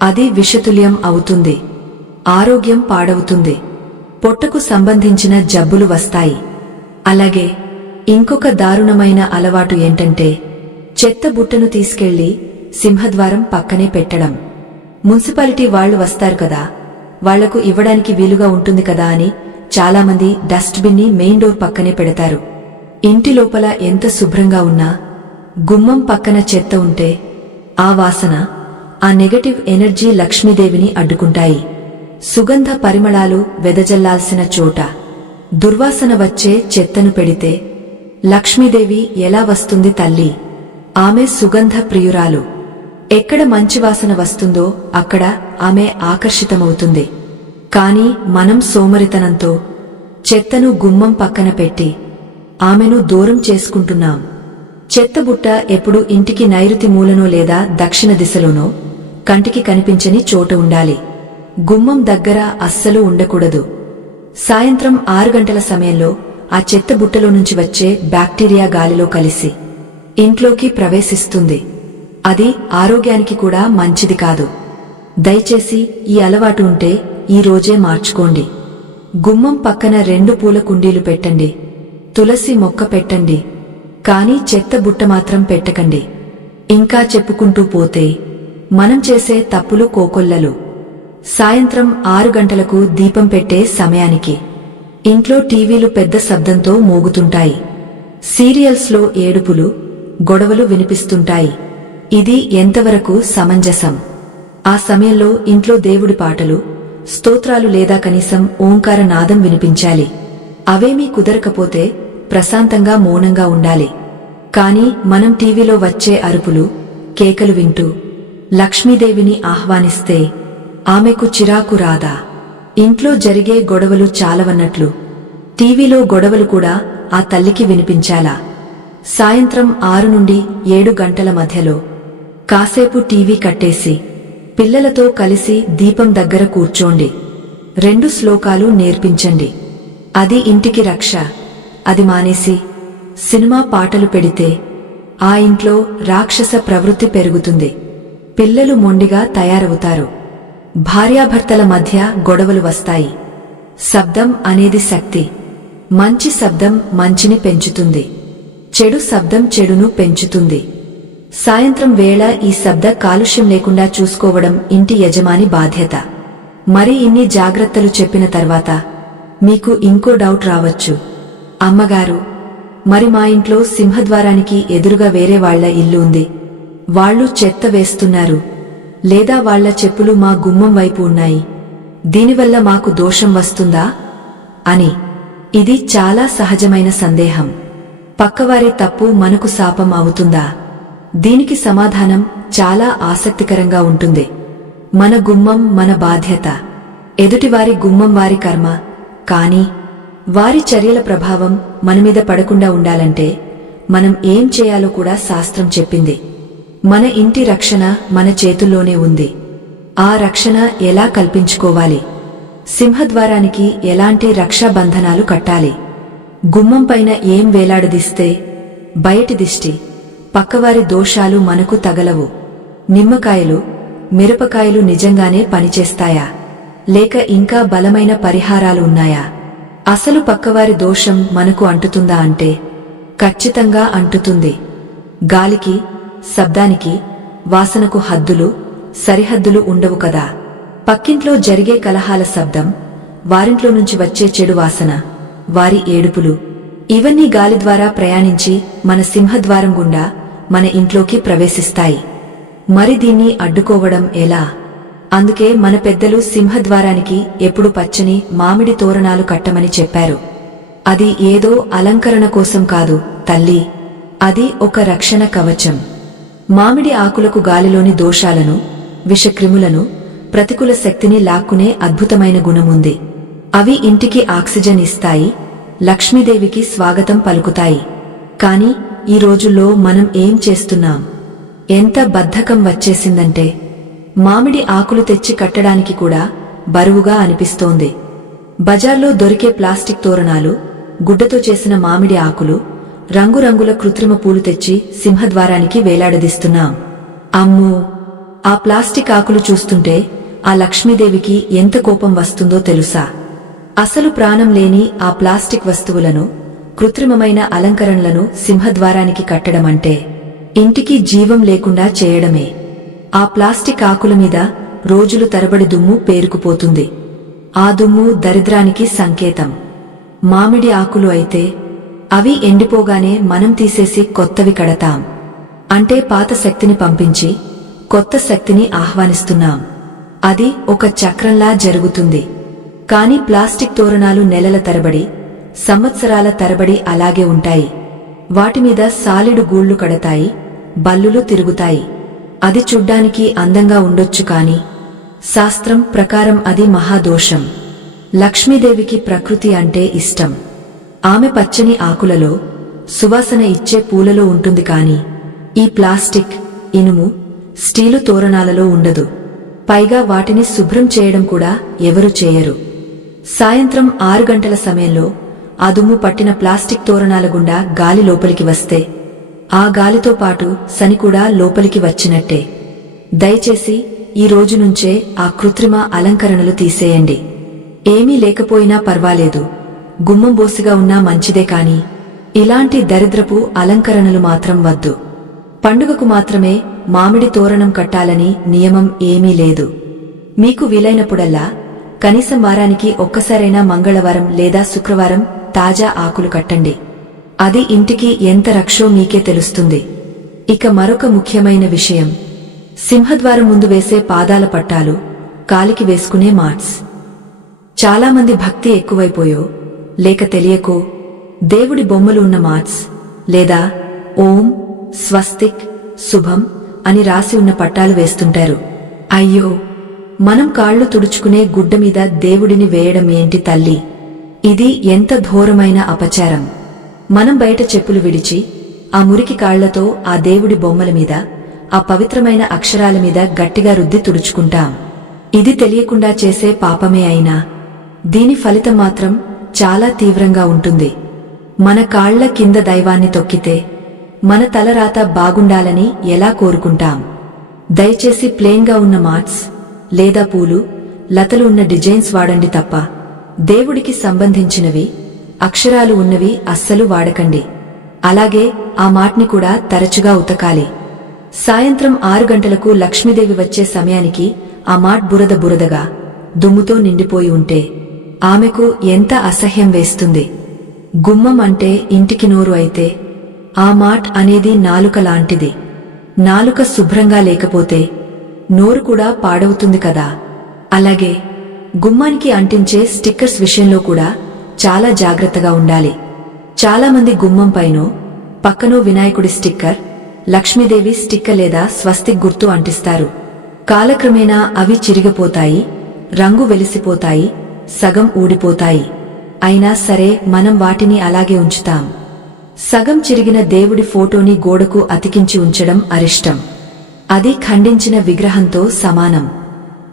అది విషతుల్యం అవుతుంది, ఆరోగ్యం పాడవుతుంది, పొట్టకు సంబంధించిన జబ్బులు వస్తాయి. అలాగే ఇంకొక దారుణమైన అలవాటు ఏంటంటే చెత్త బుట్టను తీసుకెళ్లి సింహద్వారం పక్కనే పెట్టడం. మున్సిపాలిటీ వాళ్లు వస్తారు కదా, వాళ్లకు ఇవ్వడానికి వీలుగా ఉంటుంది కదా అని చాలామంది డస్ట్బిన్ ని మెయిన్ డోర్ పక్కనే పెడతారు. ఇంటి లోపల ఎంత శుభ్రంగా ఉన్నా గుమ్మం పక్కన చెత్త ఉంటే ఆ వాసన, ఆ నెగటివ్ ఎనర్జీ లక్ష్మీదేవిని అడ్డుకుంటాయి. సుగంధ పరిమళాలు వెదజల్లాల్సిన చోట దుర్వాసన వచ్చే చెత్తను పెడితే లక్ష్మీదేవి ఎలా వస్తుంది తల్లి? ఆమె సుగంధ ప్రియురాలు. ఎక్కడ మంచి వాసన వస్తుందో అక్కడ ఆమె ఆకర్షితమవుతుంది. కాని మనం సోమరితనంతో చెత్తను గుమ్మం పక్కన పెట్టి ఆమెను దూరం చేసుకుంటున్నాం. చెత్తబుట్ట ఎప్పుడు ఇంటికి నైరుతి మూలనో లేదా దక్షిణ దిశలోనో కంటికి కనిపించని చోట ఉండాలి. గుమ్మం దగ్గర అస్సలు ఉండకూడదు. సాయంత్రం 6 గంటల సమయంలో ఆ చెత్తబుట్టలో నుంచి వచ్చే బ్యాక్టీరియా గాలిలో కలిసి ఇంట్లోకి ప్రవేశిస్తుంది. అది ఆరోగ్యానికి కూడా మంచిది కాదు. దయచేసి ఈ అలవాటు ఉంటే ఈ రోజే మార్చుకోండి. గుమ్మం పక్కన 2 పూల కుండీలు పెట్టండి. తులసి మొక్క పెట్టండి. కానీ చెత్త బుట్ట మాత్రం పెట్టకండి. ఇంకా చెప్పుకుంటూ పోతే మనం చేసే తప్పులు కోకొల్లలు. సాయంత్రం 6 గంటలకు దీపం పెట్టే సమయానికి ఇంట్లో టీవీలు పెద్ద శబ్దంతో మోగుతుంటాయి. సీరియల్స్లో ఏడుపులు, గొడవలు వినిపిస్తుంటాయి. ఇది ఎంతవరకు సమంజసం? ఆ సమయంలో ఇంట్లో దేవుడి పాటలు, స్తోత్రాలు లేదా కనీసం ఓంకార నాదం వినిపించాలి. అవేమీ కుదరకపోతే ప్రశాంతంగా మౌనంగా ఉండాలి. కాని మనం టీవీలో వచ్చే అరుపులు, కేకలు వింటూ లక్ష్మీదేవిని ఆహ్వానిస్తే ఆమెకు చిరాకు రాదా? ఇంట్లో జరిగే గొడవలు చాలవన్నట్లు టీవీలో గొడవలు కూడా ఆ తల్లికి వినిపించాలా? సాయంత్రం 6 నుండి 7 గంటల మధ్యలో కాసేపు టీవీ కట్టేసి పిల్లలతో కలిసి దీపం దగ్గర కూర్చోండి. 2 శ్లోకాలు నేర్పించండి. అది ఇంటికి రక్ష. అది మానేసి సినిమా పాటలు పెడితే ఆ ఇంట్లో రాక్షస ప్రవృత్తి పెరుగుతుంది. పిల్లలు మొండిగా తయారవుతారు. భార్యాభర్తల మధ్య గొడవలు వస్తాయి. శబ్దం అనేది శక్తి. మంచి శబ్దం మంచిని పెంచుతుంది. చెడు శబ్దం చెడును పెంచుతుంది. సాయంత్రం వేళ ఈ శబ్ద కాలుష్యం లేకుండా చూసుకోవడం ఇంటి యజమాని బాధ్యత. మరి ఇన్ని జాగ్రత్తలు చెప్పిన తర్వాత మీకు ఇంకో డౌట్ రావచ్చు. అమ్మగారు, మరి మా ఇంట్లో సింహద్వారానికి ఎదురుగా వేరే వాళ్ల ఇల్లు ఉంది. వాళ్లు చెత్త వేస్తున్నారు. లేదా వాళ్ల చెప్పులు మా గుమ్మం వైపు ఉన్నాయి. దీనివల్ల మాకు దోషం వస్తుందా అని. ఇది చాలా సహజమైన సందేహం. పక్కవారి తప్పు మనకు శాపం అవుతుందా? దీనికి సమాధానం చాలా ఆసక్తికరంగా ఉంటుంది. మన గుమ్మం మన బాధ్యత. ఎదుటివారి గుమ్మం వారి కర్మ. కాని వారి చర్యల ప్రభావం మనమీద పడకుండా ఉండాలంటే మనం ఏం చేయాలో కూడా శాస్త్రం చెప్పింది. మన ఇంటి రక్షణ మన చేతుల్లోనే ఉంది. ఆ రక్షణ ఎలా కల్పించుకోవాలి? సింహద్వారానికి ఎలాంటి రక్షాబంధనాలు కట్టాలి? గుమ్మం పైన ఏం వేలాడదీస్తే బయటి దిష్టి, పక్కవారి దోషాలు మనకు తగలవు? నిమ్మకాయలు, మిరపకాయలు నిజంగానే పనిచేస్తాయా? లేక ఇంకా బలమైన పరిహారాలు ఉన్నాయా? అసలు పక్కవారి దోషం మనకు అంటుతుందా అంటే ఖచ్చితంగా అంటుతుంది. గాలికి, శబ్దానికి, వాసనకు హద్దులు, సరిహద్దులు ఉండవు కదా. పక్కింట్లో జరిగే కలహాల శబ్దం, వారింట్లో నుంచి వచ్చే చెడు వాసన, వారి ఏడుపులు, ఇవన్నీ గాలి ద్వారా ప్రయాణించి మన సింహద్వారం గుండా మన ఇంట్లోకి ప్రవేశిస్తాయి. మరి దీన్ని అడ్డుకోవడం ఎలా? అందుకే మన పెద్దలు సింహద్వారానికి ఎప్పుడు పచ్చని మామిడి తోరణాలు కట్టమని చెప్పారు. అది ఏదో అలంకరణ కోసం కాదు తల్లి, అది ఒక రక్షణ కవచం. మామిడి ఆకులకు గాలిలోని దోషాలను, విషక్రిములను, ప్రతికూల శక్తిని లాక్కునే అద్భుతమైన గుణముంది. అవి ఇంటికి ఆక్సిజన్ ఇస్తాయి, లక్ష్మీదేవికి స్వాగతం పలుకుతాయి. కాని ఈ రోజుల్లో మనం ఏం చేస్తున్నాం? ఎంత బద్ధకం వచ్చేసిందంటే మామిడి ఆకులు తెచ్చి కట్టడానికి కూడా బరువుగా అనిపిస్తోంది. బజార్లో దొరికే ప్లాస్టిక్ తోరణాలు, గుడ్డతో చేసిన మామిడి ఆకులు, రంగురంగుల కృత్రిమ పూలు తెచ్చి సింహద్వారానికి వేలాడదీస్తున్నాం. అమ్మో, ఆ ప్లాస్టిక్ ఆకులు చూస్తుంటే ఆ లక్ష్మీదేవికి ఎంత కోపం వస్తుందో తెలుసా? అసలు ప్రాణం లేని ఆ ప్లాస్టిక్ వస్తువులను, కృత్రిమమైన అలంకరణలను సింహద్వారానికి కట్టడమంటే ఇంటికి జీవం లేకుండా చేయడమే. ఆ ప్లాస్టిక్ ఆకుల మీద రోజులు తరబడి దుమ్ము పేరుకుపోతుంది. ఆ దుమ్ము దరిద్రానికి సంకేతం. మామిడి ఆకులు అయితే అవి ఎండిపోగానే మనం తీసేసి కొత్తవి కడతాం. అంటే పాత శక్తిని పంపించి కొత్త శక్తిని ఆహ్వానిస్తున్నాం. అది ఒక చక్రంలా జరుగుతుంది. కాని ప్లాస్టిక్ తోరణాలు నెలల తరబడి, సంవత్సరాల తరబడి అలాగే ఉంటాయి. వాటిమీద సాలిడు గూళ్లు కడతాయి, బల్లులు తిరుగుతాయి. అది చూడ్డానికి అందంగా ఉండొచ్చు కాని శాస్త్రం ప్రకారం అది మహాదోషం. లక్ష్మీదేవికి ప్రకృతి అంటే ఇష్టం. ఆమె పచ్చని ఆకులలో, సువాసన ఇచ్చే పూలలో ఉంటుంది కాని ఈ ప్లాస్టిక్, ఇనుము, స్టీలు తోరణాలలో ఉండదు. పైగా వాటిని శుభ్రం చేయడం కూడా ఎవరు చేయరు. సాయంత్రం 6 గంటల సమయంలో ఆ దుమ్ము పట్టిన ప్లాస్టిక్ తోరణాల గుండా గాలి లోపలికి వస్తే ఆ గాలితో పాటు శని కూడా లోపలికి వచ్చినట్టే. దయచేసి ఈ రోజు నుంచే ఆ కృత్రిమ అలంకరణలు తీసేయండి. ఏమీ లేకపోయినా పర్వాలేదు, గుమ్మం బోసిగా ఉన్నా మంచిదే కాని ఇలాంటి దరిద్రపు అలంకరణలు మాత్రం వద్దు. పండుగకు మాత్రమే మామిడి తోరణం కట్టాలని నియమం ఏమీ లేదు. మీకు వీలైనప్పుడల్లా కనీసం వారానికి ఒక్కసారైనా మంగళవారం లేదా శుక్రవారం తాజా ఆకులు కట్టండి. అది ఇంటికి ఎంత రక్షో మీకే తెలుస్తుంది. ఇక మరొక ముఖ్యమైన విషయం, సింహద్వారం ముందు వేసే పాదాల పట్టాలు, కాలికి వేసుకునే మాట్స్. చాలామంది భక్తి ఎక్కువైపోయో లేక తెలియకో దేవుడి బొమ్మలు ఉన్న మాట్స్ లేదా ఓం, స్వస్తిక్, శుభం అని రాసి ఉన్న పట్టాలు వేస్తుంటారు. అయ్యో, మనం కాళ్లు తుడుచుకునే గుడ్డమీద దేవుడిని వేయడం ఏంటి తల్లి? ఇది ఎంత ఘోరమైన అపచారం. మనం బయట చెప్పులు విడిచి ఆ మురికి కాళ్లతో ఆ దేవుడి బొమ్మల మీద, ఆ పవిత్రమైన అక్షరాల మీద గట్టిగా రుద్ది తుడుచుకుంటాం. ఇది తెలియకుండా చేసే పాపమే అయినా దీని ఫలితం మాత్రం చాలా తీవ్రంగా ఉంటుంది. మన కాళ్ల కింద దైవాన్ని తొక్కితే మన తలరాత బాగుండాలని ఎలా కోరుకుంటాం? దయచేసి ప్లెయిన్గా ఉన్న మాట్స్ లేదా పూలు, లతలు ఉన్న డిజైన్స్ వాడండి తప్ప దేవుడికి సంబంధించినవి, అక్షరాలు ఉన్నవి అస్సలు వాడకండి. అలాగే ఆ మాట్ని కూడా తరచుగా ఉతకాలి. సాయంత్రం 6 గంటలకు లక్ష్మీదేవి వచ్చే సమయానికి ఆ మాట్ బురద బురదగా, దుమ్ముతో నిండిపోయి ఉంటే ఆమెకు ఎంత అసహ్యం వేస్తుంది. గుమ్మం అంటే ఇంటికి నోరు అయితే ఆ మాట్ అనేది నాలుక లాంటిది. నాలుక శుభ్రంగా లేకపోతే నోరు కూడా పాడవుతుంది కదా. అలాగే గుమ్మానికి అంటించే స్టిక్కర్స్ విషయంలో కూడా చాలా జాగ్రత్తగా ఉండాలి. చాలామంది గుమ్మం పైనో పక్కనో వినాయకుడి స్టిక్కర్, లక్ష్మీదేవి స్టిక్కర్ లేదా స్వస్తిక్ గుర్తు అంటిస్తారు. కాలక్రమేణా అవి చిరిగిపోతాయి, రంగు వెలిసిపోతాయి, సగం ఊడిపోతాయి. అయినా సరే మనం వాటిని అలాగే ఉంచుతాం. సగం చిరిగిన దేవుడి ఫోటోని గోడకు అతికించి ఉంచడం అరిష్టం. అది ఖండించిన విగ్రహంతో సమానం.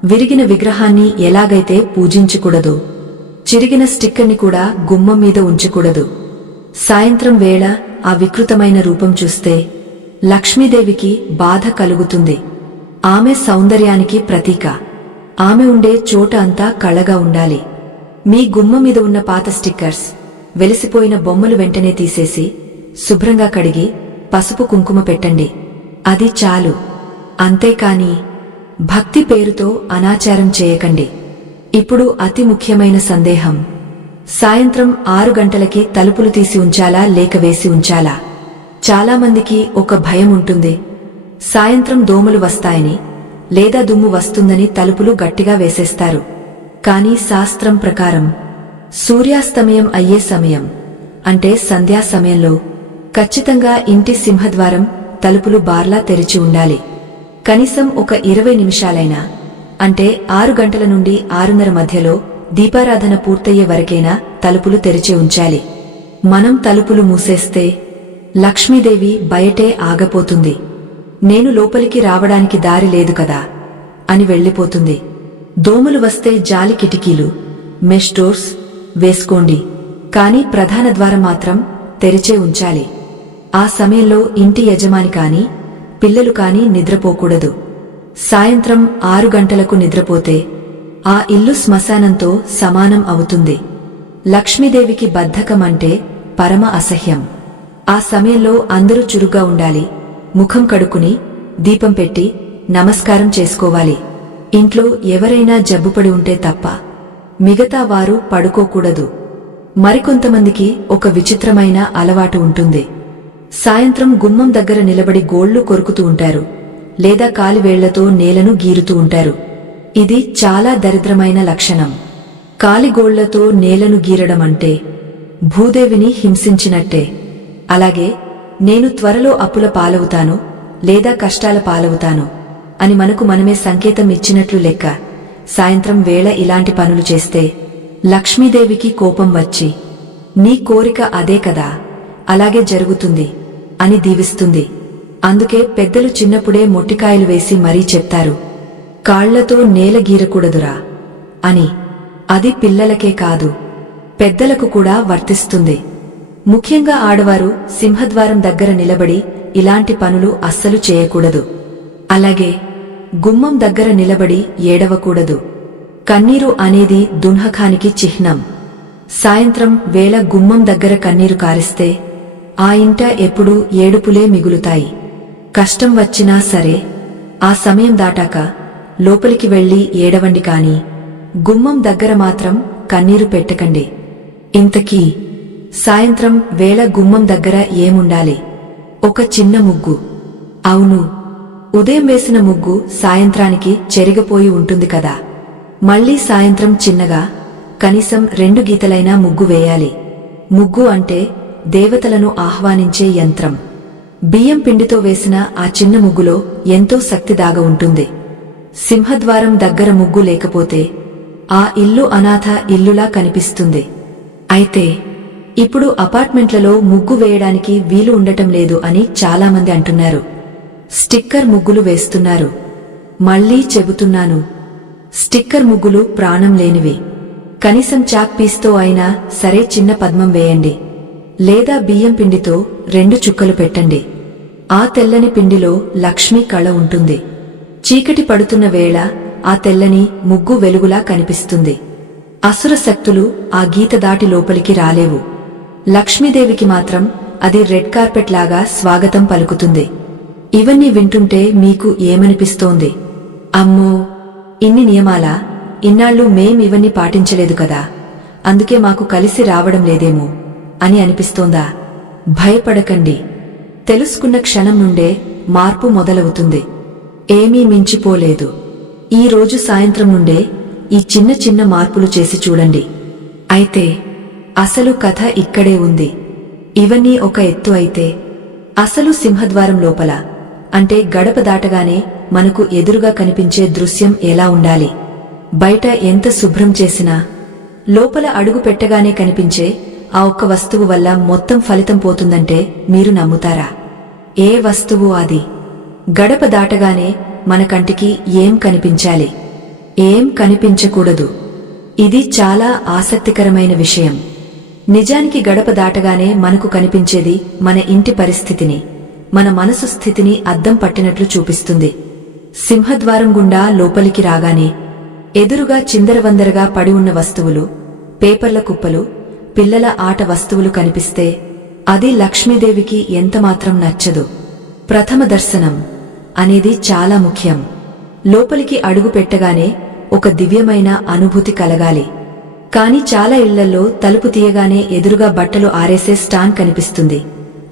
విరిగిన విగ్రహాన్ని ఎలాగైతే పూజించకూడదో, చిరిగిన స్టిక్కర్ని కూడా గుమ్మం మీద ఉంచకూడదు. సాయంత్రం వేళ ఆ వికృతమైన రూపం చూస్తే లక్ష్మీదేవికి బాధ కలుగుతుంది. ఆమె సౌందర్యానికి ప్రతీక. ఆమె ఉండే చోట అంతా కళగా ఉండాలి. మీ గుమ్మం మీద ఉన్న పాత స్టిక్కర్స్, వెలిసిపోయిన బొమ్మలు వెంటనే తీసేసి శుభ్రంగా కడిగి పసుపు కుంకుమ పెట్టండి. అది చాలు. అంతేకాని భక్తి పేరుతో అనాచారం చేయకండి. ఇప్పుడు అతి ముఖ్యమైన సందేహం, సాయంత్రం 6 గంటలకి తలుపులు తీసి ఉంచాలా లేక వేసి ఉంచాలా? చాలామందికి ఒక భయం ఉంటుంది. సాయంత్రం దోమలు వస్తాయని లేదా దుమ్ము వస్తుందని తలుపులు గట్టిగా వేసేస్తారు. కానీ శాస్త్రం ప్రకారం సూర్యాస్తమయం అయ్యే సమయం అంటే సంధ్యా సమయంలో ఖచ్చితంగా ఇంటి సింహద్వారం తలుపులు బార్లా తెరిచి ఉండాలి. కనీసం ఒక 20 నిమిషాలైనా, అంటే 6 గంటల నుండి 6:30 మధ్యలో దీపారాధన పూర్తయ్యే వరకైనా తలుపులు తెరిచి ఉంచాలి. మనం తలుపులు మూసేస్తే లక్ష్మీదేవి బయటే ఆగపోతుంది. నేను లోపలికి రావడానికి దారి లేదు కదా అని వెళ్లిపోతుంది. దోమలు వస్తే జాలి కిటికీలు, మెష్ డోర్స్ వేసుకోండి, కానీ ప్రధాన ద్వారం మాత్రం తెరిచే ఉంచాలి. ఆ సమయంలో ఇంటి యజమాని కాని పిల్లలు కాని నిద్రపోకూడదు. సాయంత్రం 6 గంటలకు నిద్రపోతే ఆ ఇల్లు శ్మశానంతో సమానం అవుతుంది. లక్ష్మీదేవికి బద్ధకమంటే పరమ అసహ్యం. ఆ సమయంలో అందరూ చురుగ్గా ఉండాలి. ముఖం కడుక్కుని దీపం పెట్టి నమస్కారం చేసుకోవాలి. ఇంట్లో ఎవరైనా జబ్బుపడి ఉంటే తప్ప మిగతా వారు పడుకోకూడదు. మరికొంతమందికి ఒక విచిత్రమైన అలవాటు ఉంటుంది. సాయంత్రం గుమ్మం దగ్గర నిలబడి గోళ్లు కొరుకుతూ ఉంటారు, లేదా కాలివేళ్లతో నేలను గీరుతూ ఉంటారు. ఇది చాలా దరిద్రమైన లక్షణం. కాలిగోళ్లతో నేలను గీరడమంటే భూదేవిని హింసించినట్టే. అలాగే నేను త్వరలో అప్పుల పాలవుతాను లేదా కష్టాల పాలవుతాను అని మనకు మనమే సంకేతం ఇచ్చినట్లు లెక్క. సాయంత్రం వేళ ఇలాంటి పనులు చేస్తే లక్ష్మీదేవికి కోపం వచ్చి నీ కోరిక అదే కదా, అలాగే జరుగుతుంది అని దీవిస్తుంది. అందుకే పెద్దలు చిన్నప్పుడే మొట్టికాయలు వేసి మరీ చెప్తారు, కాళ్లతో నేల గీరకూడదురా అని. అది పిల్లలకే కాదు, పెద్దలకు కూడా వర్తిస్తుంది. ముఖ్యంగా ఆడవారు సింహద్వారం దగ్గర నిలబడి ఇలాంటి పనులు అస్సలు చేయకూడదు. అలాగే గుమ్మం దగ్గర నిలబడి ఏడవకూడదు. కన్నీరు అనేది దున్హకానికి చిహ్నం. సాయంత్రం వేళ గుమ్మం దగ్గర కన్నీరు కారిస్తే ఆ ఇంట ఎప్పుడూ ఏడుపులే మిగులుతాయి. కష్టం వచ్చినా సరే ఆ సమయం దాటాక లోపలికి వెళ్లి ఏడవండి కాని గుమ్మం దగ్గర మాత్రం కన్నీరు పెట్టకండి. ఇంతకీ సాయంత్రం వేళ గుమ్మం దగ్గర ఏముండాలి? ఒక చిన్న ముగ్గు. అవును, ఉదయం వేసిన ముగ్గు సాయంత్రానికి చెరిగపోయి ఉంటుంది కదా. మళ్లీ సాయంత్రం చిన్నగా కనీసం 2 గీతలైనా ముగ్గు వేయాలి. ముగ్గు అంటే దేవతలను ఆహ్వానించే యంత్రం. బియ్యం పిండితో వేసిన ఆ చిన్న ముగ్గులో ఎంతో శక్తి దాగ ఉంటుంది. సింహద్వారం దగ్గర ముగ్గు లేకపోతే ఆ ఇల్లు అనాథ ఇల్లులా కనిపిస్తుంది. అయితే ఇప్పుడు అపార్ట్మెంట్లలో ముగ్గు వేయడానికి వీలు ఉండటం లేదు అని చాలామంది అంటున్నారు. స్టిక్కర్ ముగ్గులు వేస్తున్నారు. మళ్లీ చెబుతున్నాను, స్టిక్కర్ ముగ్గులు ప్రాణం లేనివి. కనీసం చాక్ పీస్తో అయినా సరే చిన్న పద్మం వేయండి, లేదా బియ్యం పిండితో 2 చుక్కలు పెట్టండి. ఆ తెల్లని పిండిలో లక్ష్మీ కళ ఉంటుంది. చీకటి పడుతున్న వేళ ఆ తెల్లని ముగ్గు వెలుగులా కనిపిస్తుంది. అసుర శక్తులు ఆ గీత దాటి లోపలికి రాలేవు. లక్ష్మీదేవికి మాత్రం అది రెడ్ కార్పెట్ లాగా స్వాగతం పలుకుతుంది. ఇవన్నీ వింటుంటే మీకు ఏమనిపిస్తోంది? అమ్మో, ఇన్ని నియమాలా? ఇన్నాళ్ళు ఇవన్నీ పాటించలేదు కదా, అందుకే మాకు కలిసి రావడం లేదేమో అని అనిపిస్తోందా? భయపడకండి. తెలుసుకున్న క్షణం నుండే మార్పు మొదలవుతుంది. ఏమీ మించిపోలేదు. ఈ రోజు సాయంత్రం నుండే ఈ చిన్న చిన్న మార్పులు చేసి చూడండి. అయితే అసలు కథ ఇక్కడే ఉంది. ఇవన్నీ ఒక ఎత్తు అయితే అసలు సింహద్వారం లోపల, అంటే గడప దాటగానే మనకు ఎదురుగా కనిపించే దృశ్యం ఎలా ఉండాలి? బయట ఎంత శుభ్రం చేసినా లోపల అడుగు పెట్టగానే కనిపించే ఆ ఒక్క వస్తువు వల్ల మొత్తం ఫలితం పోతుందంటే మీరు నమ్ముతారా? ఏ వస్తువు అది? గడప దాటగానే మన కంటికి ఏం కనిపించాలి, ఏం కనిపించకూడదు? ఇది చాలా ఆసక్తికరమైన విషయం. నిజానికి గడప దాటగానే మనకు కనిపించేది మన ఇంటి పరిస్థితిని, మన మనసు స్థితిని అద్దం పట్టినట్లు చూపిస్తుంది. సింహద్వారం గుండా లోపలికి రాగానే ఎదురుగా చిందరవందరగా పడి ఉన్న వస్తువులు, పేపర్ల కుప్పలు, పిల్లల ఆట వస్తువులు కనిపిస్తే అది లక్ష్మీదేవికి ఎంతమాత్రం నచ్చదు. ప్రథమ దర్శనం అనేది చాలా ముఖ్యం. లోపలికి అడుగు పెట్టగానే ఒక దివ్యమైన అనుభూతి కలగాలి. కాని చాలా ఇళ్లలో తలుపు తీయగానే ఎదురుగా బట్టలు ఆరేసే స్టాండ్ కనిపిస్తుంది,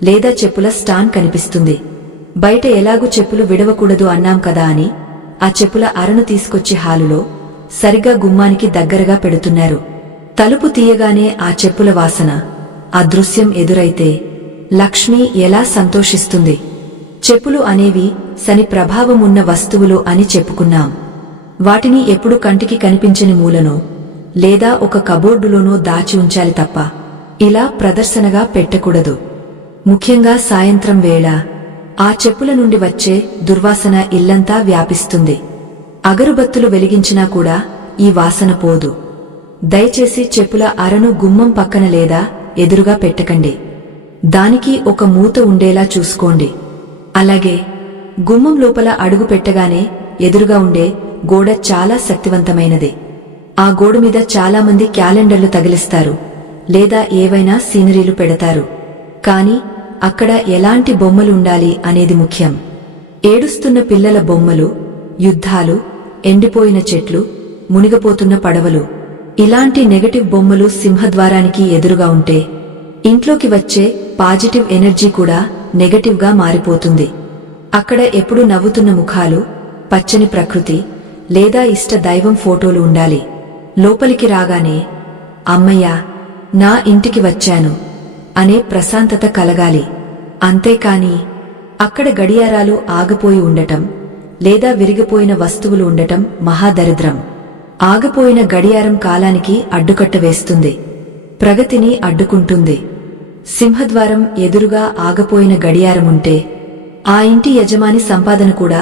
లేదా చెప్పుల స్టాండ్ కనిపిస్తుంది. బయట ఎలాగూ చెప్పులు విడవకూడదు అన్నాం కదా అని ఆ చెప్పుల అరను తీసుకొచ్చి హాలులో సరిగా గుమ్మానికి దగ్గరగా పెడుతున్నారు. తలుపు తీయగానే ఆ చెప్పుల వాసన, ఆ దృశ్యం ఎదురైతే లక్ష్మి ఎలా సంతోషిస్తుంది? చెప్పులు అనేవి శని ప్రభావం ఉన్న వస్తువులు అని చెప్పుకున్నాం. వాటిని ఎప్పుడు కంటికి కనిపించని మూలనో లేదా ఒక కబోర్డులోనో దాచి ఉంచాలి తప్ప ఇలా ప్రదర్శనగా పెట్టకూడదు. ముఖ్యంగా సాయంత్రం వేళ ఆ చెప్పుల నుండి వచ్చే దుర్వాసన ఇల్లంతా వ్యాపిస్తుంది. అగరుబత్తులు వెలిగించినా కూడా ఈ వాసన పోదు. దయచేసి చెప్పుల అరను గుమ్మం పక్కన లేదా ఎదురుగా పెట్టకండి. దానికి ఒక మూత ఉండేలా చూసుకోండి. అలాగే గుమ్మం లోపల అడుగు పెట్టగానే ఎదురుగా ఉండే గోడ చాలా శక్తివంతమైనది. ఆ గోడ మీద చాలామంది క్యాలెండర్లు తగిలిస్తారు, లేదా ఏవైనా సీనరీలు పెడతారు. కాని అక్కడ ఎలాంటి బొమ్మలు ఉండాలి అనేది ముఖ్యం. ఏడుస్తున్న పిల్లల బొమ్మలు, యుద్ధాలు, ఎండిపోయిన చెట్లు, మునిగపోతున్న పడవలు, ఇలాంటి నెగటివ్ బొమ్మలు సింహద్వారానికి ఎదురుగా ఉంటే ఇంట్లోకి వచ్చే పాజిటివ్ ఎనర్జీ కూడా నెగటివ్ గా మారిపోతుంది. అక్కడ ఎప్పుడూ నవ్వుతున్న ముఖాలు, పచ్చని ప్రకృతి, లేదా ఇష్ట దైవం ఫోటోలు ఉండాలి. లోపలికి రాగానే అమ్మయ్యా, నా ఇంటికి వచ్చాను అనే ప్రశాంతత కలగాలి. అంతేకాని అక్కడ గడియారాలు ఆగిపోయి ఉండటం, లేదా విరిగిపోయిన వస్తువులు ఉండటం మహాదరిద్రం. ఆగిపోయిన గడియారం కాలానికి అడ్డుకట్ట వేస్తుంది, ప్రగతిని అడ్డుకుంటుంది. సింహద్వారం ఎదురుగా ఆగిపోయిన గడియారముంటే ఆ ఇంటి యజమాని సంపాదన కూడా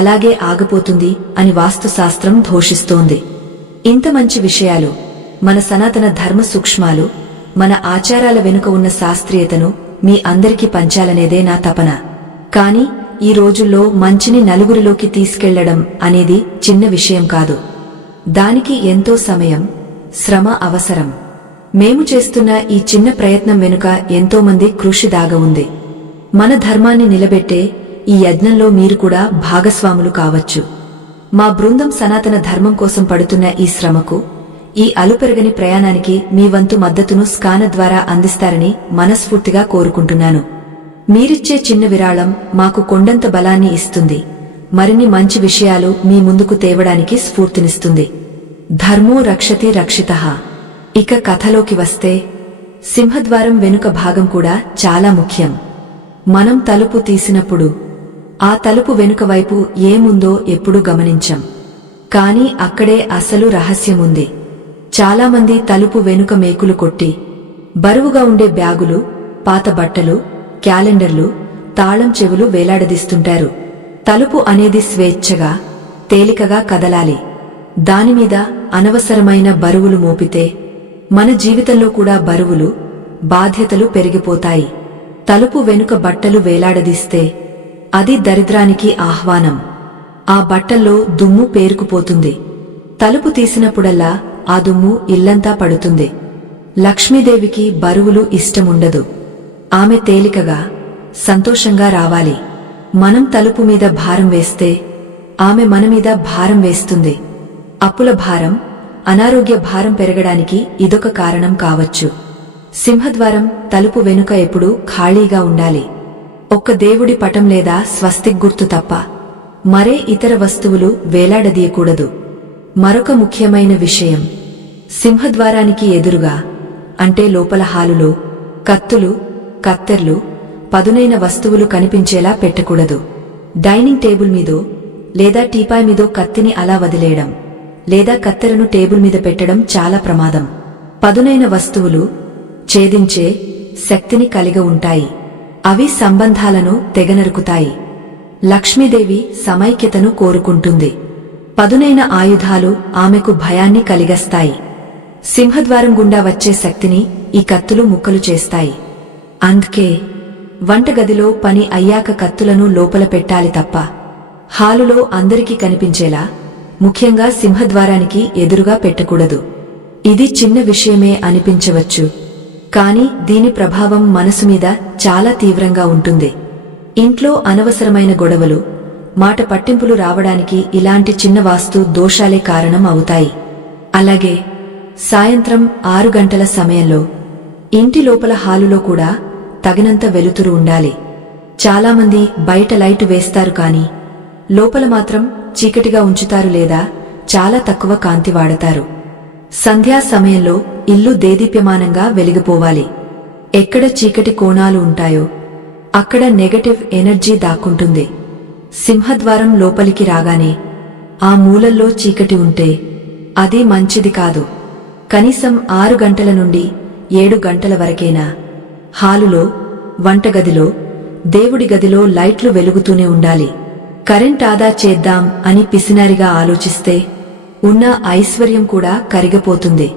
అలాగే ఆగిపోతుంది అని వాస్తుశాస్త్రం ఘోషిస్తోంది. ఇంత మంచి విషయాలు, మన సనాతన ధర్మ సూక్ష్మాలు, మన ఆచారాల వెనుక ఉన్న శాస్త్రీయతను మీ అందరికీ పంచాలనేదే నా తపన. కాని ఈ రోజుల్లో మంచిని నలుగురిలోకి తీసుకెళ్లడం అనేది చిన్న విషయం కాదు. దానికి ఎంతో సమయం, శ్రమ అవసరం. మేము చేస్తున్న ఈ చిన్న ప్రయత్నం వెనుక ఎంతోమంది కృషి దాగి ఉంది. మన ధర్మాన్ని నిలబెట్టే ఈ యజ్ఞంలో మీరు కూడా భాగస్వాములు కావచ్చు. మా బృందం సనాతన ధర్మం కోసం పడుతున్న ఈ శ్రమకు, ఈ అలుపెరగని ప్రయాణానికి మీ వంతు మద్దతును స్కాన ద్వారా అందిస్తారని మనస్ఫూర్తిగా కోరుకుంటున్నాను. మీరిచ్చే చిన్న విరాళం మాకు కొండంత బలాన్ని ఇస్తుంది, మరిన్ని మంచి విషయాలు మీ ముందుకు తేవడానికి స్ఫూర్తినిస్తుంది. ధర్మో రక్షతి రక్షితః. ఇక కథలోకి వస్తే, సింహద్వారం వెనుక భాగం కూడా చాలా ముఖ్యం. మనం తలుపు తీసినప్పుడు ఆ తలుపు వెనుక వైపు ఏముందో ఎప్పుడూ గమనించం. కాని అక్కడే అసలు రహస్యముంది. చాలామంది తలుపు వెనుక మేకులు కొట్టి, బరువుగా ఉండే బ్యాగులు, పాత బట్టలు, క్యాలెండర్లు, తాళం చెవులు వేలాడదీస్తుంటారు. తలుపు అనేది స్వేచ్ఛగా, తేలికగా కదలాలి. దానిమీద అనవసరమైన బరువులు మోపితే మన జీవితంలో కూడా బరువులు, బాధ్యతలు పెరిగిపోతాయి. తలుపు వెనుక బట్టలు వేలాడదీస్తే అది దరిద్రానికి ఆహ్వానం. ఆ బట్టల్లో దుమ్ము పేరుకుపోతుంది. తలుపు తీసినప్పుడల్లా ఆ దుమ్ము ఇల్లంతా పడుతుంది. లక్ష్మీదేవికి బరువులు ఇష్టముండదు. ఆమె తేలికగా, సంతోషంగా రావాలి. మనం తలుపు మీద భారం వేస్తే ఆమె మనమీద భారం వేస్తుంది. అప్పుల భారం, అనారోగ్య భారం పెరగడానికి ఇదొక కారణం కావచ్చు. సింహద్వారం తలుపు వెనుక ఎప్పుడూ ఖాళీగా ఉండాలి. ఒక్క దేవుడి పటం లేదా స్వస్తిక్ గుర్తు తప్ప మరే ఇతర వస్తువులు వేలాడదీయకూడదు. మరొక ముఖ్యమైన విషయం, సింహద్వారానికి ఎదురుగా, అంటే లోపల హాలులో కత్తులు, కత్తెర్లు, పదునైన వస్తువులు కనిపించేలా పెట్టకూడదు. డైనింగ్ టేబుల్ మీదో లేదా టీపాయ్ మీదో కత్తిని అలా వదిలేయడం, లేదా కత్తెరను టేబుల్ మీద పెట్టడం చాలా ప్రమాదం. పదునైన వస్తువులు ఛేదించే శక్తిని కలిగి ఉంటాయి. అవి సంబంధాలను తెగనరుకుతాయి. లక్ష్మీదేవి సమైక్యతను కోరుకుంటుంది. పదునైన ఆయుధాలు ఆమెకు భయాన్ని కలిగస్తాయి. సింహద్వారం గుండా వచ్చే శక్తిని ఈ కత్తులు ముక్కలు చేస్తాయి. అందుకే వంటగదిలో పని అయ్యాక కత్తులను లోపల పెట్టాలి తప్ప హాలులో అందరికీ కనిపించేలా, ముఖ్యంగా సింహద్వారానికి ఎదురుగా పెట్టకూడదు. ఇది చిన్న విషయమే అనిపించవచ్చు, కాని దీని ప్రభావం మనసు మీద చాలా తీవ్రంగా ఉంటుంది. ఇంట్లో అనవసరమైన గొడవలు, మాట పట్టింపులు రావడానికి ఇలాంటి చిన్న వాస్తు దోషాలే కారణం అవుతాయి. అలాగే సాయంత్రం 6 గంటల సమయంలో ఇంటి లోపల హాలులో కూడా తగినంత వెలుతురు ఉండాలి. చాలామంది బయట లైటు వేస్తారు కాని లోపల మాత్రం చీకటిగా ఉంచుతారు లేదా చాలా తక్కువ కాంతి వాడతారు. సంధ్యా సమయంలో ఇల్లు దేదీప్యమానంగా వెలిగిపోవాలి. ఎక్కడ చీకటి కోణాలు ఉంటాయో అక్కడ నెగటివ్ ఎనర్జీ దాక్కుంటుంది. సింహద్వారం లోపలికి రాగానే ఆ మూలల్లో చీకటి ఉంటే అది మంచిది కాదు. కనీసం 6 గంటల నుండి 7 గంటల వరకైనా హాలులో, వంటగదిలో, దేవుడి గదిలో లైట్లు వెలుగుతూనే ఉండాలి. కరెంట్ ఆదా చేద్దాం అని పిసినారిగా ఆలోచిస్తే ఉన్న ఐశ్వర్యం కూడా కరిగిపోతుంది.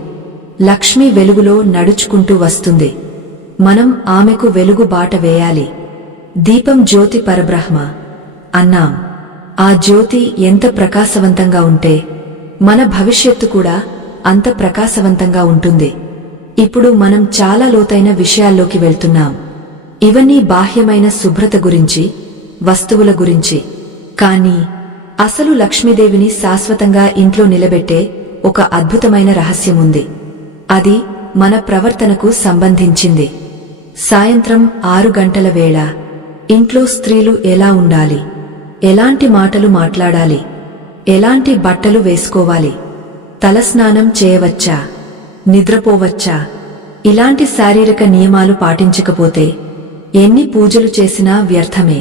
లక్ష్మి వెలుగులో నడుచుకుంటూ వస్తుంది. మనం ఆమెకు వెలుగు బాట వేయాలి. దీపం జ్యోతి పరబ్రహ్మ అన్నాం. ఆ జ్యోతి ఎంత ప్రకాశవంతంగా ఉంటే మన భవిష్యత్తు కూడా అంత ప్రకాశవంతంగా ఉంటుంది. ఇప్పుడు మనం చాలా లోతైన విషయాల్లోకి వెళ్తున్నాం. ఇవన్నీ బాహ్యమైన శుభ్రత గురించి, వస్తువుల గురించి. కానీ అసలు లక్ష్మీదేవిని శాశ్వతంగా ఇంట్లో నిలబెట్టే ఒక అద్భుతమైన రహస్యముంది. అది మన ప్రవర్తనకు సంబంధించింది. సాయంత్రం 6 గంటల వేళ ఇంట్లో స్త్రీలు ఎలా ఉండాలి, ఎలాంటి మాటలు మాట్లాడాలి, ఎలాంటి బట్టలు వేసుకోవాలి, తలస్నానం చేయవచ్చా, నిద్రపోవచ్చా, ఇలాంటి శారీరక నియమాలు పాటించకపోతే ఎన్ని పూజలు చేసినా వ్యర్థమే.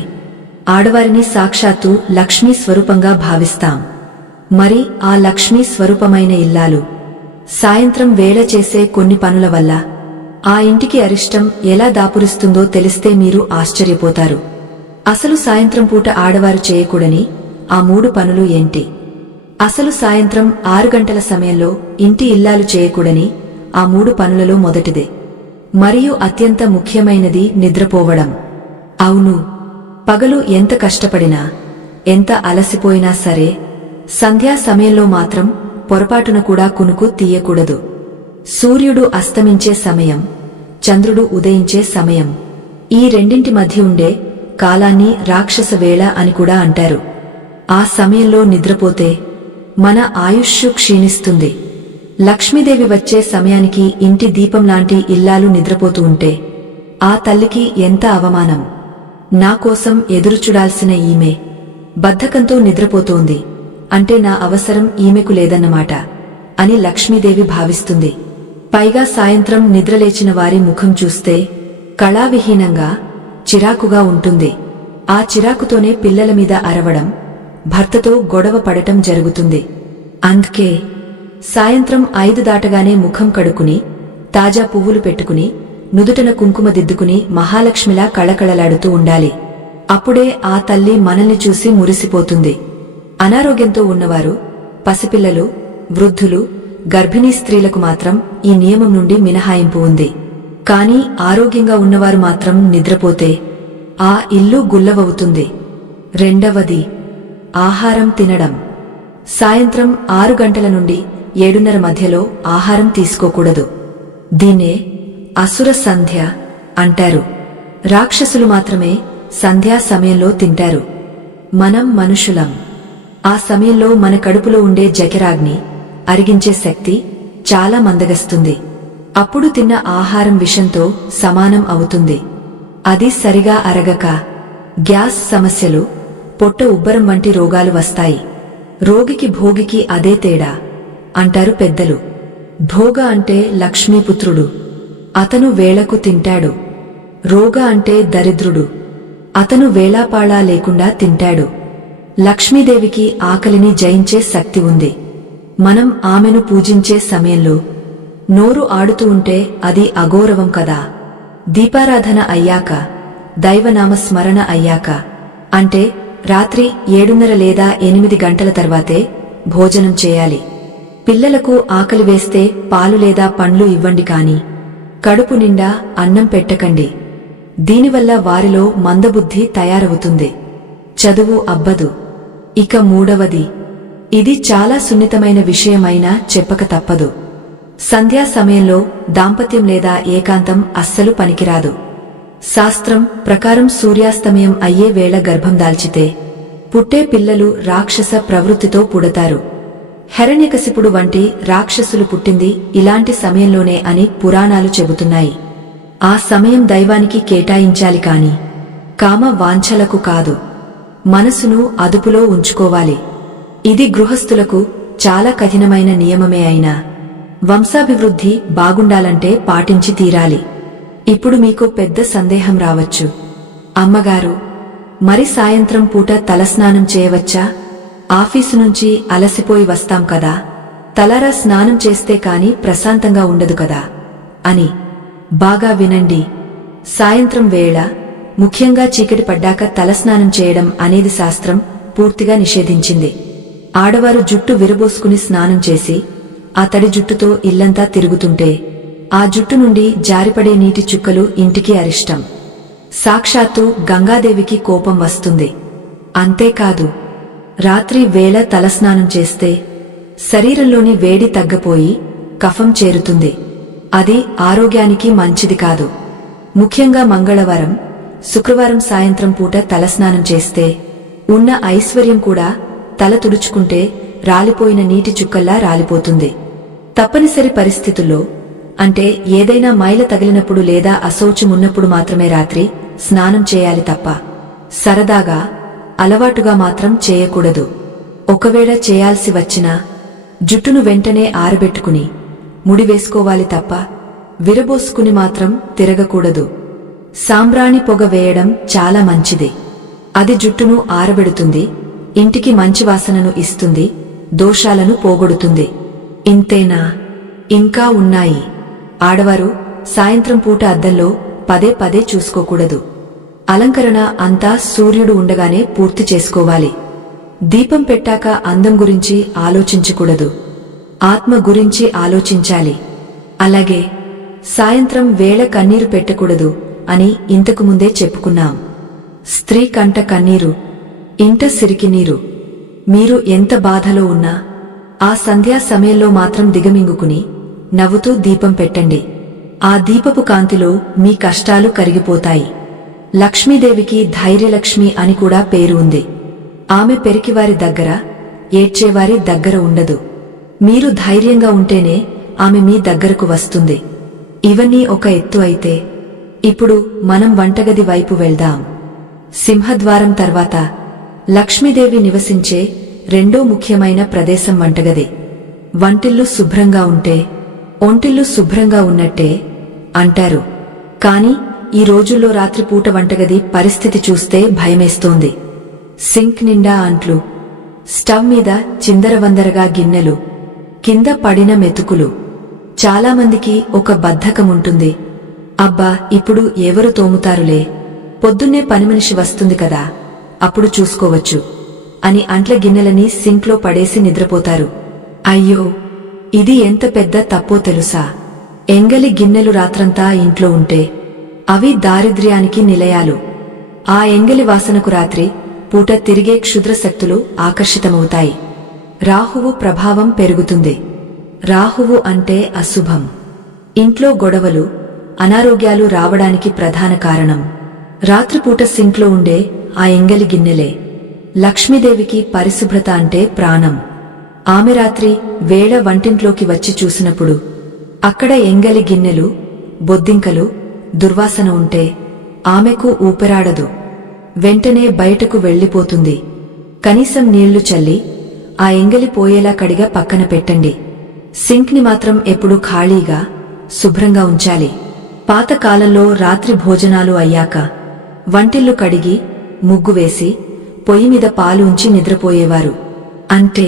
ఆడవారిని సాక్షాత్తు లక్ష్మీ స్వరూపంగా భావిస్తాం. మరి ఆ లక్ష్మీ స్వరూపమైన ఇల్లాలు సాయంత్రం వేళ చేసే కొన్ని పనుల వల్ల ఆ ఇంటికి అరిష్టం ఎలా దాపురిస్తుందో తెలిస్తే మీరు ఆశ్చర్యపోతారు. అసలు సాయంత్రం పూట ఆడవారు చేయకూడని ఆ 3 పనులు ఏంటి? అసలు సాయంత్రం 6 గంటల సమయంలో ఇంటి ఇల్లాలు చేయకూడని ఆ 3 పనులలో మొదటిదే మరియు అత్యంత ముఖ్యమైనది నిద్రపోవడం. అవును, పగలు ఎంత కష్టపడినా ఎంత అలసిపోయినా సరే సంధ్యా సమయంలో మాత్రం పొరపాటున కూడా కునుకు తీయకూడదు. సూర్యుడు అస్తమించే సమయం, చంద్రుడు ఉదయించే సమయం, ఈ రెండింటి మధ్య ఉండే కాలాన్ని రాక్షస వేళ అని కూడా అంటారు. ఆ సమయంలో నిద్రపోతే మన ఆయుష్షు క్షీణిస్తుంది. లక్ష్మీదేవి వచ్చే సమయానికి ఇంటి దీపంలాంటి ఇల్లాలు నిద్రపోతూ ఉంటే ఆ తల్లికి ఎంత అవమానం. నాకోసం ఎదురుచూడాల్సిన ఈమె బద్ధకంతో నిద్రపోతోంది అంటే నా అవసరం ఈమెకు లేదన్నమాట అని లక్ష్మీదేవి భావిస్తుంది. పైగా సాయంత్రం నిద్రలేచిన వారి ముఖం చూస్తే కళావిహీనంగా చిరాకుగా ఉంటుంది. ఆ చిరాకుతోనే పిల్లల మీద అరవడం, భర్తతో గొడవ పడటం జరుగుతుంది. అందుకే సాయంత్రం 5 దాటగానే ముఖం కడుక్కుని తాజా పువ్వులు పెట్టుకుని నుదుటన కుంకుమ దిద్దుకుని మహాలక్ష్మిలా కళకళలాడుతూ ఉండాలి. అప్పుడే ఆ తల్లి మనల్ని చూసి మురిసిపోతుంది. అనారోగ్యంతో ఉన్నవారు, పసిపిల్లలు, వృద్ధులు, గర్భిణీ స్త్రీలకు మాత్రం ఈ నియమం నుండి మినహాయింపు ఉంది. కాని ఆరోగ్యంగా ఉన్నవారు మాత్రం నిద్రపోతే ఆ ఇల్లు గుల్లవవుతుంది. రెండవది, ఆహారం తినడం. సాయంత్రం 6 గంటల నుండి 7:30 మధ్యలో ఆహారం తీసుకోకూడదు. దీన్నే అసుర సంధ్య అంటారు. రాక్షసులు మాత్రమే సంధ్యా సమయంలో తింటారు. మనం మనుషులం. ఆ సమయంలో మన కడుపులో ఉండే జఠరాగ్ని అరిగించే శక్తి చాలా మందగస్తుంది. అప్పుడు తిన్న ఆహారం విషంతో సమానం అవుతుంది. అది సరిగా అరగక గ్యాస్ సమస్యలు, పొట్ట ఉబ్బరం వంటి రోగాలు వస్తాయి. రోగికి భోగికి అదే తేడా అంటారు పెద్దలు. భోగ అంటే లక్ష్మీపుత్రుడు, అతను వేళకు తింటాడు. రోగ అంటే దరిద్రుడు, అతను వేళాపాళా లేకుండా తింటాడు. లక్ష్మీదేవికి ఆకలిని జయించే శక్తి ఉంది. మనం ఆమెను పూజించే సమయంలో నోరు ఆడుతూ ఉంటే అది అగౌరవం కదా. దీపారాధన అయ్యాక, దైవనామ స్మరణ అయ్యాక, అంటే రాత్రి 7:30 లేదా 8 గంటల తర్వాతే భోజనం చేయాలి. పిల్లలకు ఆకలి వేస్తే పాలు లేదా పండ్లు ఇవ్వండి కాని కడుపు నిండా అన్నం పెట్టకండి. దీనివల్ల వారిలో మందబుద్ధి తయారవుతుంది, చదువు అబ్బదు. ఇక మూడవది, ఇది చాలా సున్నితమైన విషయమైనా చెప్పక తప్పదు. సంధ్యా సమయంలో దాంపత్యం లేదా ఏకాంతం అస్సలు పనికిరాదు. శాస్త్రం ప్రకారం సూర్యాస్తమయం అయ్యే వేళ గర్భం దాల్చితే పుట్టే పిల్లలు రాక్షస ప్రవృత్తితో పుడతారు. హిరణ్యకశిపుడు వంటి రాక్షసులు పుట్టింది ఇలాంటి సమయంలోనే అని పురాణాలు చెబుతున్నాయి. ఆ సమయం దైవానికి కేటాయించాలి కాని కామ వాంఛలకు కాదు. మనసును అదుపులో ఉంచుకోవాలి. ఇది గృహస్థులకు చాలా కఠినమైన నియమమే అయినా వంశాభివృద్ధి బాగుండాలంటే పాటించి తీరాలి. ఇప్పుడు మీకు పెద్ద సందేహం రావచ్చు, అమ్మగారు మరి సాయంత్రం పూట తలస్నానం చేయవచ్చా? ఆఫీసు నుంచి అలసిపోయి వస్తాం కదా, తలారా స్నానం చేస్తే కాని ప్రశాంతంగా ఉండదు కదా అని. బాగా వినండి. సాయంత్రం వేళ, ముఖ్యంగా చీకటి పడ్డాక తలస్నానం చేయడం అనేది శాస్త్రం పూర్తిగా నిషేధించింది. ఆడవారు జుట్టు విరబోసుకుని స్నానం చేసి ఆ తడి జుట్టుతో ఇల్లంతా తిరుగుతుంటే ఆ జుట్టు నుండి జారిపడే నీటి చుక్కలు ఇంటికి అరిష్టం. సాక్షాత్తు గంగాదేవికి కోపం వస్తుంది. అంతేకాదు, రాత్రి వేళ తలస్నానం చేస్తే శరీరంలోని వేడి తగ్గపోయి కఫం చేరుతుంది. అది ఆరోగ్యానికి మంచిది కాదు. ముఖ్యంగా మంగళవారం, శుక్రవారం సాయంత్రం పూట తలస్నానం చేస్తే ఉన్న ఐశ్వర్యం కూడా తల తుడుచుకుంటే రాలిపోయిన నీటి చుక్కల్లా రాలిపోతుంది. తప్పనిసరి పరిస్థితుల్లో, అంటే ఏదైనా మైల తగిలినప్పుడు లేదా అశౌచమున్నప్పుడు మాత్రమే రాత్రి స్నానం చేయాలి తప్ప సరదాగా, అలవాటుగా మాత్రం చేయకూడదు. ఒకవేళ చేయాల్సి వచ్చినా జుట్టును వెంటనే ఆరబెట్టుకుని ముడివేసుకోవాలి తప్ప విరబోసుకుని మాత్రం తిరగకూడదు. సాంబ్రాణి పొగ వేయడం చాలా మంచిది. అది జుట్టును ఆరబెడుతుంది, ఇంటికి మంచి వాసనను ఇస్తుంది, దోషాలను పోగొడుతుంది. ఇంతేనా? ఇంకా ఉన్నాయి. ఆడవారు సాయంత్రం పూట అద్దంలో పదే పదే చూసుకోకూడదు. అలంకరణ అంతా సూర్యుడు ఉండగానే పూర్తి చేసుకోవాలి. దీపం పెట్టాక అందం గురించి ఆలోచించకూడదు, ఆత్మ గురించి ఆలోచించాలి. అలాగే సాయంత్రం వేళ కన్నీరు పెట్టకూడదు అని ఇంతకుముందే చెప్పుకున్నాం. స్త్రీ కంట కన్నీరు, ఇంట సిరికి నీరు. మీరు ఎంత బాధలో ఉన్నా ఆ సంధ్యా సమయంలో మాత్రం దిగమింగుకుని నవ్వుతూ దీపం పెట్టండి. ఆ దీపపు కాంతిలో మీ కష్టాలు కరిగిపోతాయి. లక్ష్మీదేవికి ధైర్యలక్ష్మి అని కూడా పేరు ఉంది. ఆమె పెరికివారి దగ్గర, ఏడ్చేవారి దగ్గర ఉండదు. మీరు ధైర్యంగా ఉంటేనే ఆమె మీ దగ్గరకు వస్తుంది. ఇవన్నీ ఒక ఎత్తు అయితే ఇప్పుడు మనం వంటగది వైపు వెళ్దాం. సింహద్వారం తర్వాత లక్ష్మీదేవి నివసించే రెండో ముఖ్యమైన ప్రదేశం వంటగది. వంటిల్లు శుభ్రంగా ఉంటే ఒంటిల్లు శుభ్రంగా ఉన్నట్టే అంటారు. కాని ఈ రోజుల్లో రాత్రిపూట వంటగది పరిస్థితి చూస్తే భయమేస్తోంది. సింక్ నిండా అంట్లు, స్టవ్ మీద చిందరవందరగా గిన్నెలు, కింద పడిన మెతుకులు. చాలామందికి ఒక బద్ధకముంటుంది. అబ్బా, ఇప్పుడు ఎవరు తోముతారులే, పొద్దున్నే పనిమనిషి వస్తుంది కదా, అప్పుడు చూసుకోవచ్చు అని అంట్ల గిన్నెలని సింక్లో పడేసి నిద్రపోతారు. అయ్యో, ఇది ఎంత పెద్ద తప్పో తెలుసా? ఎంగలి గిన్నెలు రాత్రంతా ఇంట్లో ఉంటే అవి దారిద్ర్యానికి నిలయాలు. ఆ ఎంగలి వాసనకు రాత్రి పూట తిరిగే క్షుద్రశక్తులు ఆకర్షితమవుతాయి. రాహువు ప్రభావం పెరుగుతుంది. రాహువు అంటే అశుభం. ఇంట్లో గొడవలు, అనారోగ్యాలు రావడానికి ప్రధాన కారణం రాత్రిపూట సింక్లో ఉండే ఆ ఎంగలి గిన్నెలే. లక్ష్మీదేవికి పరిశుభ్రత అంటే ప్రాణం. ఆమె రాత్రి వేళ వంటింట్లోకి వచ్చి చూసినప్పుడు అక్కడ ఎంగలి గిన్నెలు, బొద్దింకలు, దుర్వాసన ఉంటే ఆమెకు ఊపిరాడదు. వెంటనే బయటకు వెళ్లిపోతుంది. కనీసం నీళ్లు చల్లి ఆ ఎంగలి పోయేలా కడిగా పక్కన పెట్టండి. సింక్ ని మాత్రం ఎప్పుడూ ఖాళీగా, శుభ్రంగా ఉంచాలి. పాతకాలంలో రాత్రి భోజనాలు అయ్యాక వంటిల్లు కడిగి, ముగ్గు వేసి, పొయ్యి మీద పాలు ఉంచి నిద్రపోయేవారు. అంటే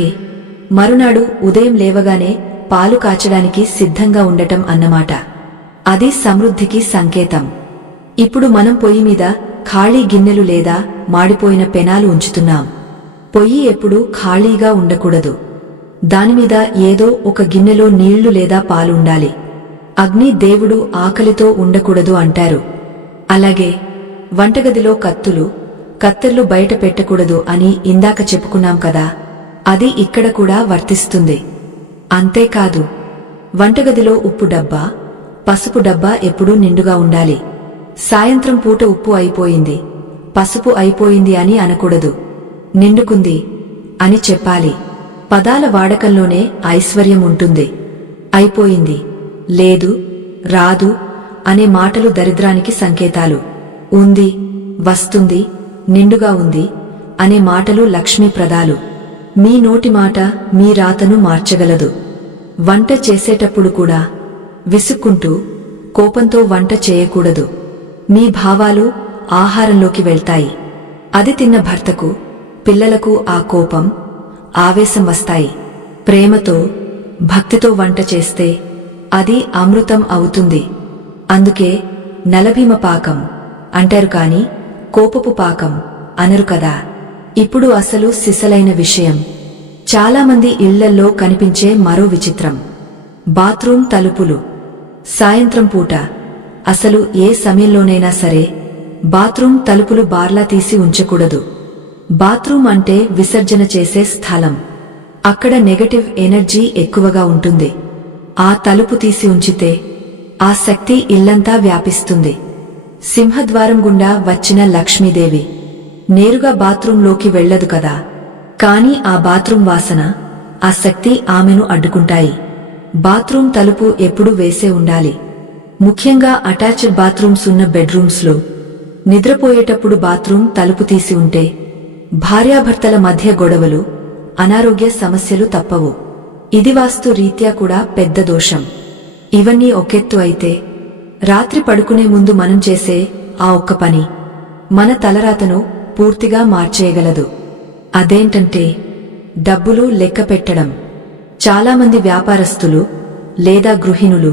మరునాడు ఉదయం లేవగానే పాలు కాచడానికి సిద్ధంగా ఉండటం అన్నమాట. అది సమృద్ధికి సంకేతం. ఇప్పుడు మనం పొయ్యి మీద ఖాళీ గిన్నెలు లేదా మాడిపోయిన పెనాలు ఉంచుతున్నాం. పొయ్యి ఎప్పుడూ ఖాళీగా ఉండకూడదు. దానిమీద ఏదో ఒక గిన్నెలో నీళ్లు లేదా పాలుండాలి. అగ్ని దేవుడు ఆకలితో ఉండకూడదు అంటారు. అలాగే వంటగదిలో కత్తులు, కత్తెర్లు బయట పెట్టకూడదు అని ఇందాక చెప్పుకున్నాం కదా, అది ఇక్కడ కూడా వర్తిస్తుంది. అంతేకాదు, వంటగదిలో ఉప్పు డబ్బా, పసుపు డబ్బా ఎప్పుడూ నిండుగా ఉండాలి. సాయంత్రం పూట ఉప్పు అయిపోయింది, పసుపు అయిపోయింది అని అనకూడదు. నిండుకుంది అని చెప్పాలి. పదాల వాడకంలోనే ఐశ్వర్యం ఉంటుంది. అయిపోయింది, లేదు, రాదు అనే మాటలు దరిద్రానికి సంకేతాలు. ఉంది, వస్తుంది, నిండుగా ఉంది అనే మాటలు లక్ష్మీప్రదాలు. మీ నోటి మాట మీ రాతను మార్చగలదు. వంట చేసేటప్పుడు కూడా విసుక్కుంటూ, కోపంతో వంట చేయకూడదు. మీ భావాలు ఆహారంలోకి వెళ్తాయి. అది తిన్న భర్తకు, పిల్లలకు ఆ కోపం, ఆవేశం వస్తాయి. ప్రేమతో, భక్తితో వంట చేస్తే అది అమృతం అవుతుంది. అందుకే నలభీమ పాకం అంటారు కాని కోపపు పాకం అనరు కదా. ఇప్పుడు అసలు సిసలైన విషయం. చాలామంది ఇళ్లల్లో కనిపించే మరో విచిత్రం, బాత్రూం తలుపులు. సాయంత్రం పూట, అసలు ఏ సమయంలోనైనా సరే బాత్రూం తలుపులు బార్లా తీసి ఉంచకూడదు. బాత్రూం అంటే విసర్జన చేసే స్థలం. అక్కడ నెగటివ్ ఎనర్జీ ఎక్కువగా ఉంటుంది. ఆ తలుపు తీసి ఉంచితే ఆ శక్తి ఇల్లంతా వ్యాపిస్తుంది. సింహద్వారం గుండా వచ్చిన లక్ష్మీదేవి నేరుగా బాత్రూంలోకి వెళ్లదు కదా, కాని ఆ బాత్రూం వాసన, ఆ శక్తి ఆమెను అడ్డుకుంటాయి. బాత్రూం తలుపు ఎప్పుడూ వేసే ఉండాలి. ముఖ్యంగా అటాచ్డ్ బాత్రూమ్స్ ఉన్న బెడ్రూమ్స్లో నిద్రపోయేటప్పుడు బాత్రూం తలుపు తీసి ఉంటే భార్యాభర్తల మధ్య గొడవలు, అనారోగ్య సమస్యలు తప్పవు. ఇది వాస్తు రీత్యా కూడా పెద్ద దోషం. ఇవన్నీ ఒకెత్తు అయితే, రాత్రి పడుకునే ముందు మనం చేసే ఆ ఒక్క పని మన తలరాతను పూర్తిగా మార్చేయగలదు. అదేంటంటే డబ్బులు లెక్క పెట్టడం. చాలామంది వ్యాపారస్తులు లేదా గృహిణులు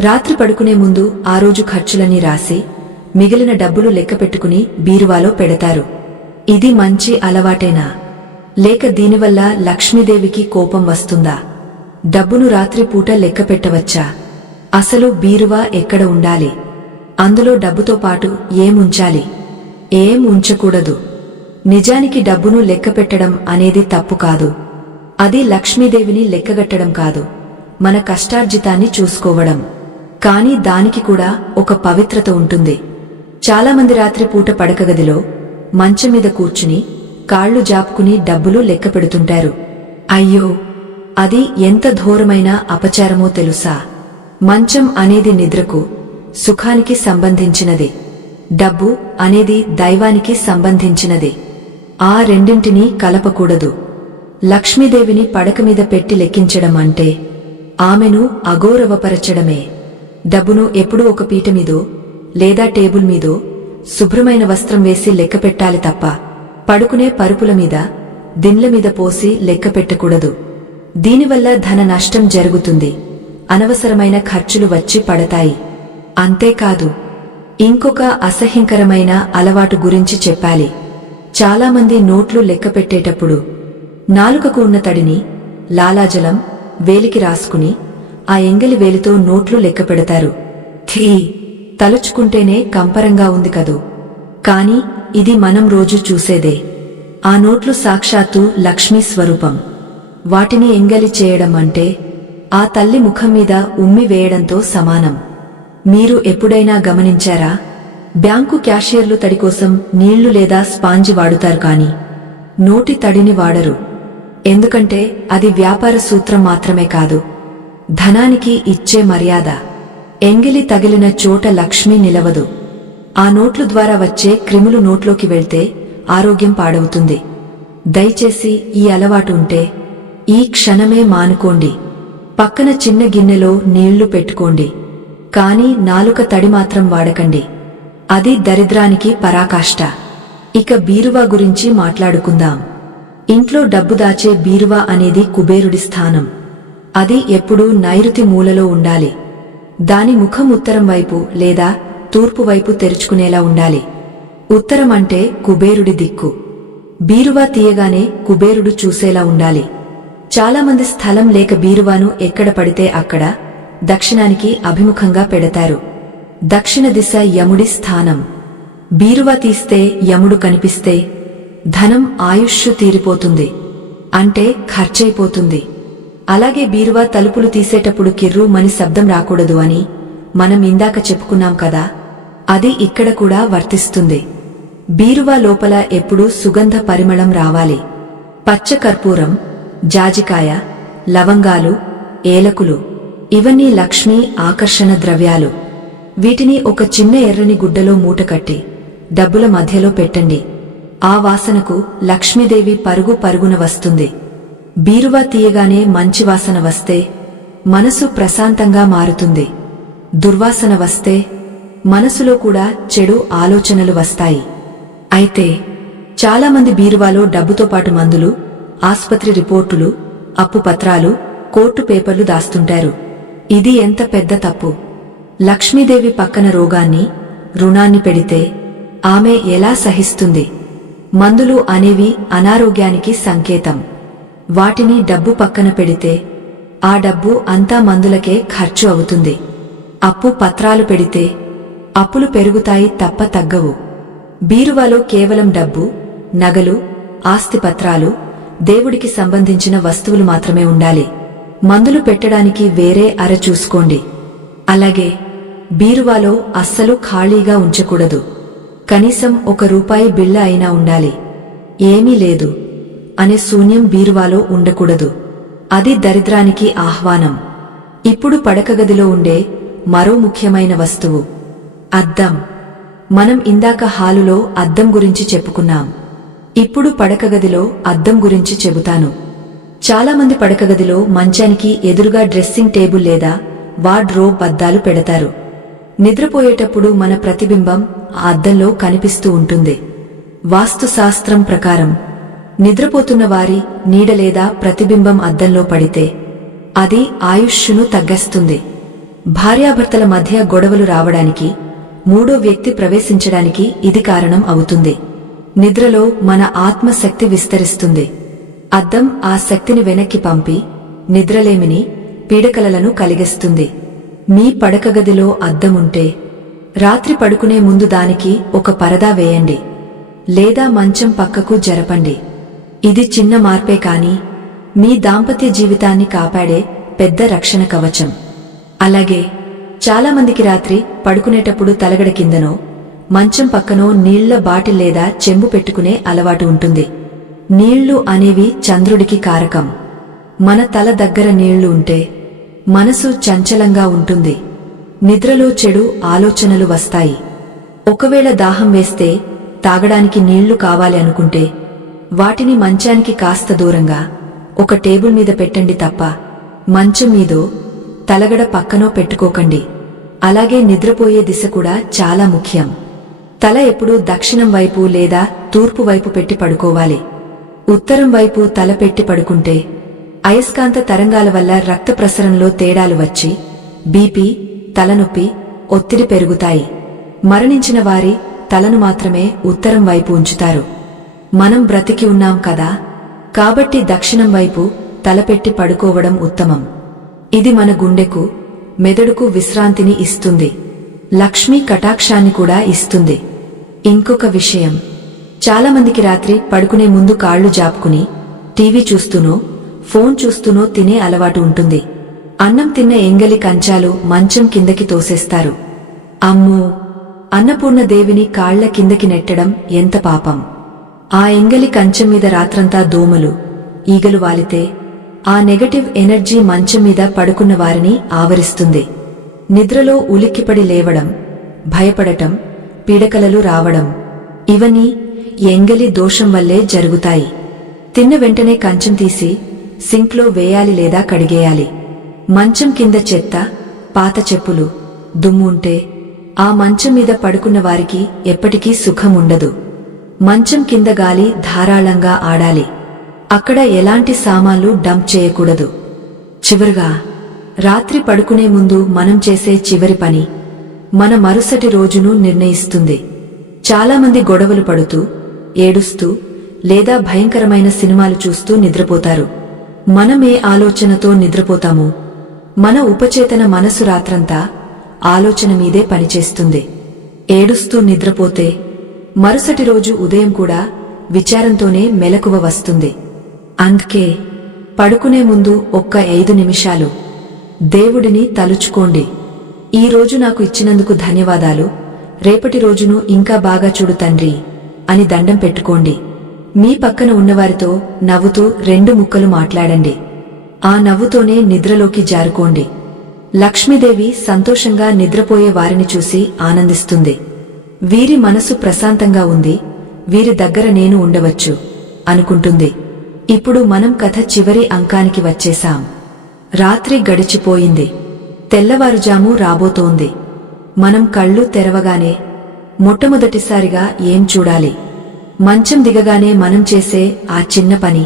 రాత్రి పడుకునే ముందు ఆ రోజు ఖర్చులన్నీ రాసి మిగిలిన డబ్బులు లెక్కపెట్టుకుని బీరువాలో పెడతారు. ఇది మంచి అలవాటేనా? లేక దీనివల్ల లక్ష్మీదేవికి కోపం వస్తుందా? డబ్బును రాత్రి పూట లెక్కపెట్టవచ్చా? అసలు బీరువా ఎక్కడ ఉండాలి? అందులో డబ్బుతో పాటు ఏముంచాలి? ఏం ఉంచకూడదు. నిజానికి డబ్బును లెక్కపెట్టడం అనేది తప్పు కాదు. అది లక్ష్మీదేవిని లెక్కగట్టడం కాదు, మన కష్టార్జితాన్ని చూసుకోవడం. కాని దానికి కూడా ఒక పవిత్రత ఉంటుంది. చాలామంది రాత్రిపూట పడకగదిలో మంచం మీద కూర్చుని కాళ్లు జాపుకుని డబ్బులు లెక్కపెడుతుంటారు. అయ్యో, అది ఎంత ఘోరమైన అపచారమో తెలుసా? మంచం అనేది నిద్రకు, సుఖానికి సంబంధించినది. డబ్బు అనేది దైవానికి సంబంధించినది. ఆ రెండింటినీ కలపకూడదు. లక్ష్మీదేవిని పడక మీద పెట్టి లెక్కించడం అంటే ఆమెను అగౌరవపరచడమే. డబ్బును ఎప్పుడూ ఒక పీట మీదో లేదా టేబుల్ మీదో శుభ్రమైన వస్త్రం వేసి లెక్కపెట్టాలి తప్ప పడుకునే పరుపుల మీద, దిండ్ల మీద పోసి లెక్కపెట్టకూడదు. దీనివల్ల ధన నష్టం జరుగుతుంది, అనవసరమైన ఖర్చులు వచ్చి పడతాయి. అంతేకాదు, ఇంకొక అసహ్యంకరమైన అలవాటు గురించి చెప్పాలి. చాలామంది నోట్లు లెక్కపెట్టేటప్పుడు నాలుకకు ఉన్న తడిని లాలాజలం వేలికి రాసుకుని ఆ ఎంగలి వేలితో నోట్లు లెక్కపెడతారు. థీ, తలుచుకుంటేనే కంపరంగా ఉంది కదూ. కాని ఇది మనం రోజు చూసేదే. ఆ నోట్లు సాక్షాత్తు లక్ష్మీ స్వరూపం. వాటిని ఎంగలి చేయడం అంటే ఆ తల్లి ముఖం మీద ఉమ్మి వేయడంతో సమానం. మీరు ఎప్పుడైనా గమనించారా? బ్యాంకు క్యాషియర్లు తడి కోసం నీళ్లు లేదా స్పాంజి వాడుతారు కాని నోటి తడిని వాడరు. ఎందుకంటే అది వ్యాపార సూత్రం మాత్రమే కాదు, ధనానికి ఇచ్చే మర్యాద. ఎంగిలి తగిలిన చోట లక్ష్మి నిలవదు. ఆ నోట్ల ద్వారా వచ్చే క్రిములు నోట్లోకి వెళ్తే ఆరోగ్యం పాడవుతుంది. దయచేసి ఈ అలవాటు ఉంటే ఈ క్షణమే మానుకోండి. పక్కన చిన్న గిన్నెలో నీళ్లు పెట్టుకోండి, కాని నాలుక తడి మాత్రం వాడకండి. అది దరిద్రానికి పరాకాష్ట. ఇక బీరువా గురించి మాట్లాడుకుందాం. ఇంట్లో డబ్బు దాచే బీరువా అనేది కుబేరుడి స్థానం. అది ఎప్పుడూ నైరుతి మూలలో ఉండాలి. దాని ముఖం ఉత్తరం వైపు లేదా తూర్పు వైపు తెరుచుకునేలా ఉండాలి. ఉత్తరం అంటే కుబేరుడి దిక్కు. బీరువా తీయగానే కుబేరుడు చూసేలా ఉండాలి. చాలామంది స్థలం లేక బీరువాను ఎక్కడ పడితే అక్కడ దక్షిణానికి అభిముఖంగా పెడతారు. దక్షిణ దిశ యముడి స్థానం. బీరువా తీస్తే యముడు కనిపిస్తే ధనం ఆయుష్షు తీరిపోతుంది, అంటే ఖర్చయిపోతుంది. అలాగే బీరువా తలుపులు తీసేటప్పుడు కిర్రు మని శబ్దం రాకూడదు అని మనం ఇందాక చెప్పుకున్నాం కదా, అది ఇక్కడ కూడా వర్తిస్తుంది. బీరువా లోపల ఎప్పుడూ సుగంధ పరిమళం రావాలి. పచ్చ కర్పూరం, జాజికాయ, లవంగాలు, ఏలకులు ఇవన్నీ లక్ష్మీ ఆకర్షణ ద్రవ్యాలు. వీటిని ఒక చిన్న ఎర్రని గుడ్డలో మూటకట్టి డబ్బుల మధ్యలో పెట్టండి. ఆ వాసనకు లక్ష్మీదేవి పరుగు పరుగున వస్తుంది. బీరువా తీయగానే మంచి వాసన వస్తే మనసు ప్రశాంతంగా మారుతుంది. దుర్వాసన వస్తే మనసులో కూడా చెడు ఆలోచనలు వస్తాయి. అయితే చాలామంది బీరువాలో డబ్బుతో పాటు మందులు, ఆస్పత్రి రిపోర్టులు, అప్పు పత్రాలు, కోర్టు పేపర్లు దాస్తుంటారు. ఇది ఎంత పెద్ద తప్పు! లక్ష్మీదేవి పక్కన రోగాన్ని, రుణాన్ని పెడితే ఆమె ఎలా సహిస్తుంది? మందులు అనేవి అనారోగ్యానికి సంకేతం. వాటిని డబ్బు పక్కన పెడితే ఆ డబ్బు అంతా మందులకే ఖర్చు అవుతుంది. అప్పు పత్రాలు పెడితే అప్పులు పెరుగుతాయి తప్ప తగ్గవు. బీరువాలో కేవలం డబ్బు, నగలు, ఆస్తిపత్రాలు, దేవుడికి సంబంధించిన వస్తువులు మాత్రమే ఉండాలి. మందులు పెట్టడానికి వేరే అర చూసుకోండి. అలాగే బీరువాలో అస్సలు ఖాళీగా ఉంచకూడదు. కనీసం ₹1 బిళ్ళ అయినా ఉండాలి. ఏమీ లేదు అనే శూన్యం బీరువాలో ఉండకూడదు. అది దరిద్రానికి ఆహ్వానం. ఇప్పుడు పడకగదిలో ఉండే మరో ముఖ్యమైన వస్తువు అద్దం. మనం ఇందాక హాలులో అద్దం గురించి చెప్పుకున్నాం. ఇప్పుడు పడకగదిలో అద్దం గురించి చెబుతాను. చాలామంది పడకగదిలో మంచానికి ఎదురుగా డ్రెస్సింగ్ టేబుల్ లేదా వార్డ్రోబ్ అద్దాలు పెడతారు. నిద్రపోయేటప్పుడు మన ప్రతిబింబం ఆ అద్దంలో కనిపిస్తూ ఉంటుంది. వాస్తుశాస్త్రం ప్రకారం నిద్రపోతున్న వారి నీడ లేదా ప్రతిబింబం అద్దంలో పడితే అది ఆయుష్షును తగ్గస్తుంది. భార్యాభర్తల మధ్య గొడవలు రావడానికి, మూడో వ్యక్తి ప్రవేశించడానికి ఇది కారణం అవుతుంది. నిద్రలో మన ఆత్మశక్తి విస్తరిస్తుంది. అద్దం ఆ శక్తిని వెనక్కి పంపి నిద్రలేమిని, పీడకలలను కలిగిస్తుంది. మీ పడకగదిలో అద్దముంటే రాత్రి పడుకునే ముందు దానికి ఒక పరదా వేయండి. లేదా మంచం పక్కకు జరపండి. ఇది చిన్న మార్పే కాని మీ దాంపత్య జీవితాన్ని కాపాడే పెద్ద రక్షణ కవచం. అలాగే చాలామందికి రాత్రి పడుకునేటప్పుడు తలగడ కిందనో మంచం పక్కనో నీళ్ల బాటిల్ లేదా చెంబు పెట్టుకునే అలవాటు ఉంటుంది. నీళ్లు అనేవి చంద్రుడికి కారకం. మన తల దగ్గర నీళ్లు ఉంటే మనసు చంచలంగా ఉంటుంది. నిద్రలో చెడు ఆలోచనలు వస్తాయి. ఒకవేళ దాహం వేస్తే తాగడానికి నీళ్లు కావాలి అనుకుంటే వాటిని మంచానికి కాస్త దూరంగా ఒక టేబుల్ మీద పెట్టండి తప్ప మంచం మీదో తలగడ పక్కనో పెట్టుకోకండి. అలాగే నిద్రపోయే దిశ కూడా చాలా ముఖ్యం. తల ఎప్పుడూ దక్షిణం వైపు లేదా తూర్పు వైపు పెట్టి పడుకోవాలి. ఉత్తరం వైపు తల పెట్టి పడుకుంటే అయస్కాంత తరంగాల వల్ల రక్త ప్రసరణలో తేడాలు వచ్చి బీపీ, తలనొప్పి, ఒత్తిడి పెరుగుతాయి. మరణించిన వారి తలను మాత్రమే ఉత్తరం వైపు ఉంచుతారు. మనం బ్రతికి ఉన్నాం కదా, కాబట్టి దక్షిణం వైపు తలపెట్టి పడుకోవడం ఉత్తమం. ఇది మన గుండెకు, మెదడుకు విశ్రాంతిని ఇస్తుంది. లక్ష్మీ కటాక్షాన్ని కూడా ఇస్తుంది. ఇంకొక విషయం, చాలామందికి రాత్రి పడుకునే ముందు కాళ్లు జాపుకుని టీవీ చూస్తూనో ఫోన్ చూస్తూనో తినే అలవాటు ఉంటుంది. అన్నం తిన్న ఎంగలి కంచాలు మంచం కిందకి తోసేస్తారు. అమ్మో, అన్నపూర్ణదేవిని కాళ్ల కిందకి నెట్టడం ఎంత పాపం! ఆ ఎంగలి కంచం మీద రాత్రంతా దోమలు, ఈగలు వాలితే ఆ నెగటివ్ ఎనర్జీ మంచం మీద పడుకున్న వారిని ఆవరిస్తుంది. నిద్రలో ఉలిక్కిపడి లేవడం, భయపడటం, పీడకలలు రావడం ఇవన్నీ ఎంగలి దోషం వల్లే జరుగుతాయి. తిన్న వెంటనే కంచం తీసి సింక్లో వేయాలి లేదా కడిగేయాలి. మంచం కింద చెత్త, పాత చెప్పులు, దుమ్ము ఉంటే ఆ మంచం మీద పడుకున్న వారికి ఎప్పటికీ సుఖం ఉండదు. మంచం కింద గాలి ధారాళంగా ఆడాలి. అక్కడ ఎలాంటి సామాన్లు డంప్ చేయకూడదు. చివరగా, రాత్రి పడుకునే ముందు మనం చేసే చివరి పని మన మరుసటి రోజును నిర్ణయిస్తుంది. చాలామంది గొడవలు పడుతూ, ఏడుస్తూ లేదా భయంకరమైన సినిమాలు చూస్తూ నిద్రపోతారు. మనం ఏ ఆలోచనతో నిద్రపోతామో మన ఉపచేతన మనసు రాత్రంతా ఆలోచన మీదే పనిచేస్తుంది. ఏడుస్తూ నిద్రపోతే మరుసటి రోజు ఉదయం కూడా విచారంతోనే మెలకువ వస్తుంది. అందుకే పడుకునే ముందు ఒక్క 5 నిమిషాలు దేవుడిని తలుచుకోండి. ఈ రోజు నాకు ఇచ్చినందుకు ధన్యవాదాలు, రేపటి రోజును ఇంకా బాగా చూడు తండ్రి అని దండం పెట్టుకోండి. మీ పక్కన ఉన్నవారితో నవ్వుతూ 2 ముక్కలు మాట్లాడండి. ఆ నవ్వుతోనే నిద్రలోకి జారుకోండి. లక్ష్మీదేవి సంతోషంగా నిద్రపోయే వారిని చూసి ఆనందిస్తుంది. వీరి మనసు ప్రశాంతంగా ఉంది, వీరి దగ్గర నేను ఉండవచ్చు అనుకుంటుంది. ఇప్పుడు మనం కథ చివరి అంకానికి వచ్చేశాం. రాత్రి గడిచిపోయింది, తెల్లవారుజాము రాబోతోంది. మనం కళ్ళు తెరవగానే మొట్టమొదటిసారిగా ఏం చూడాలి? మంచం దిగగానే మనం చేసే ఆ చిన్న పని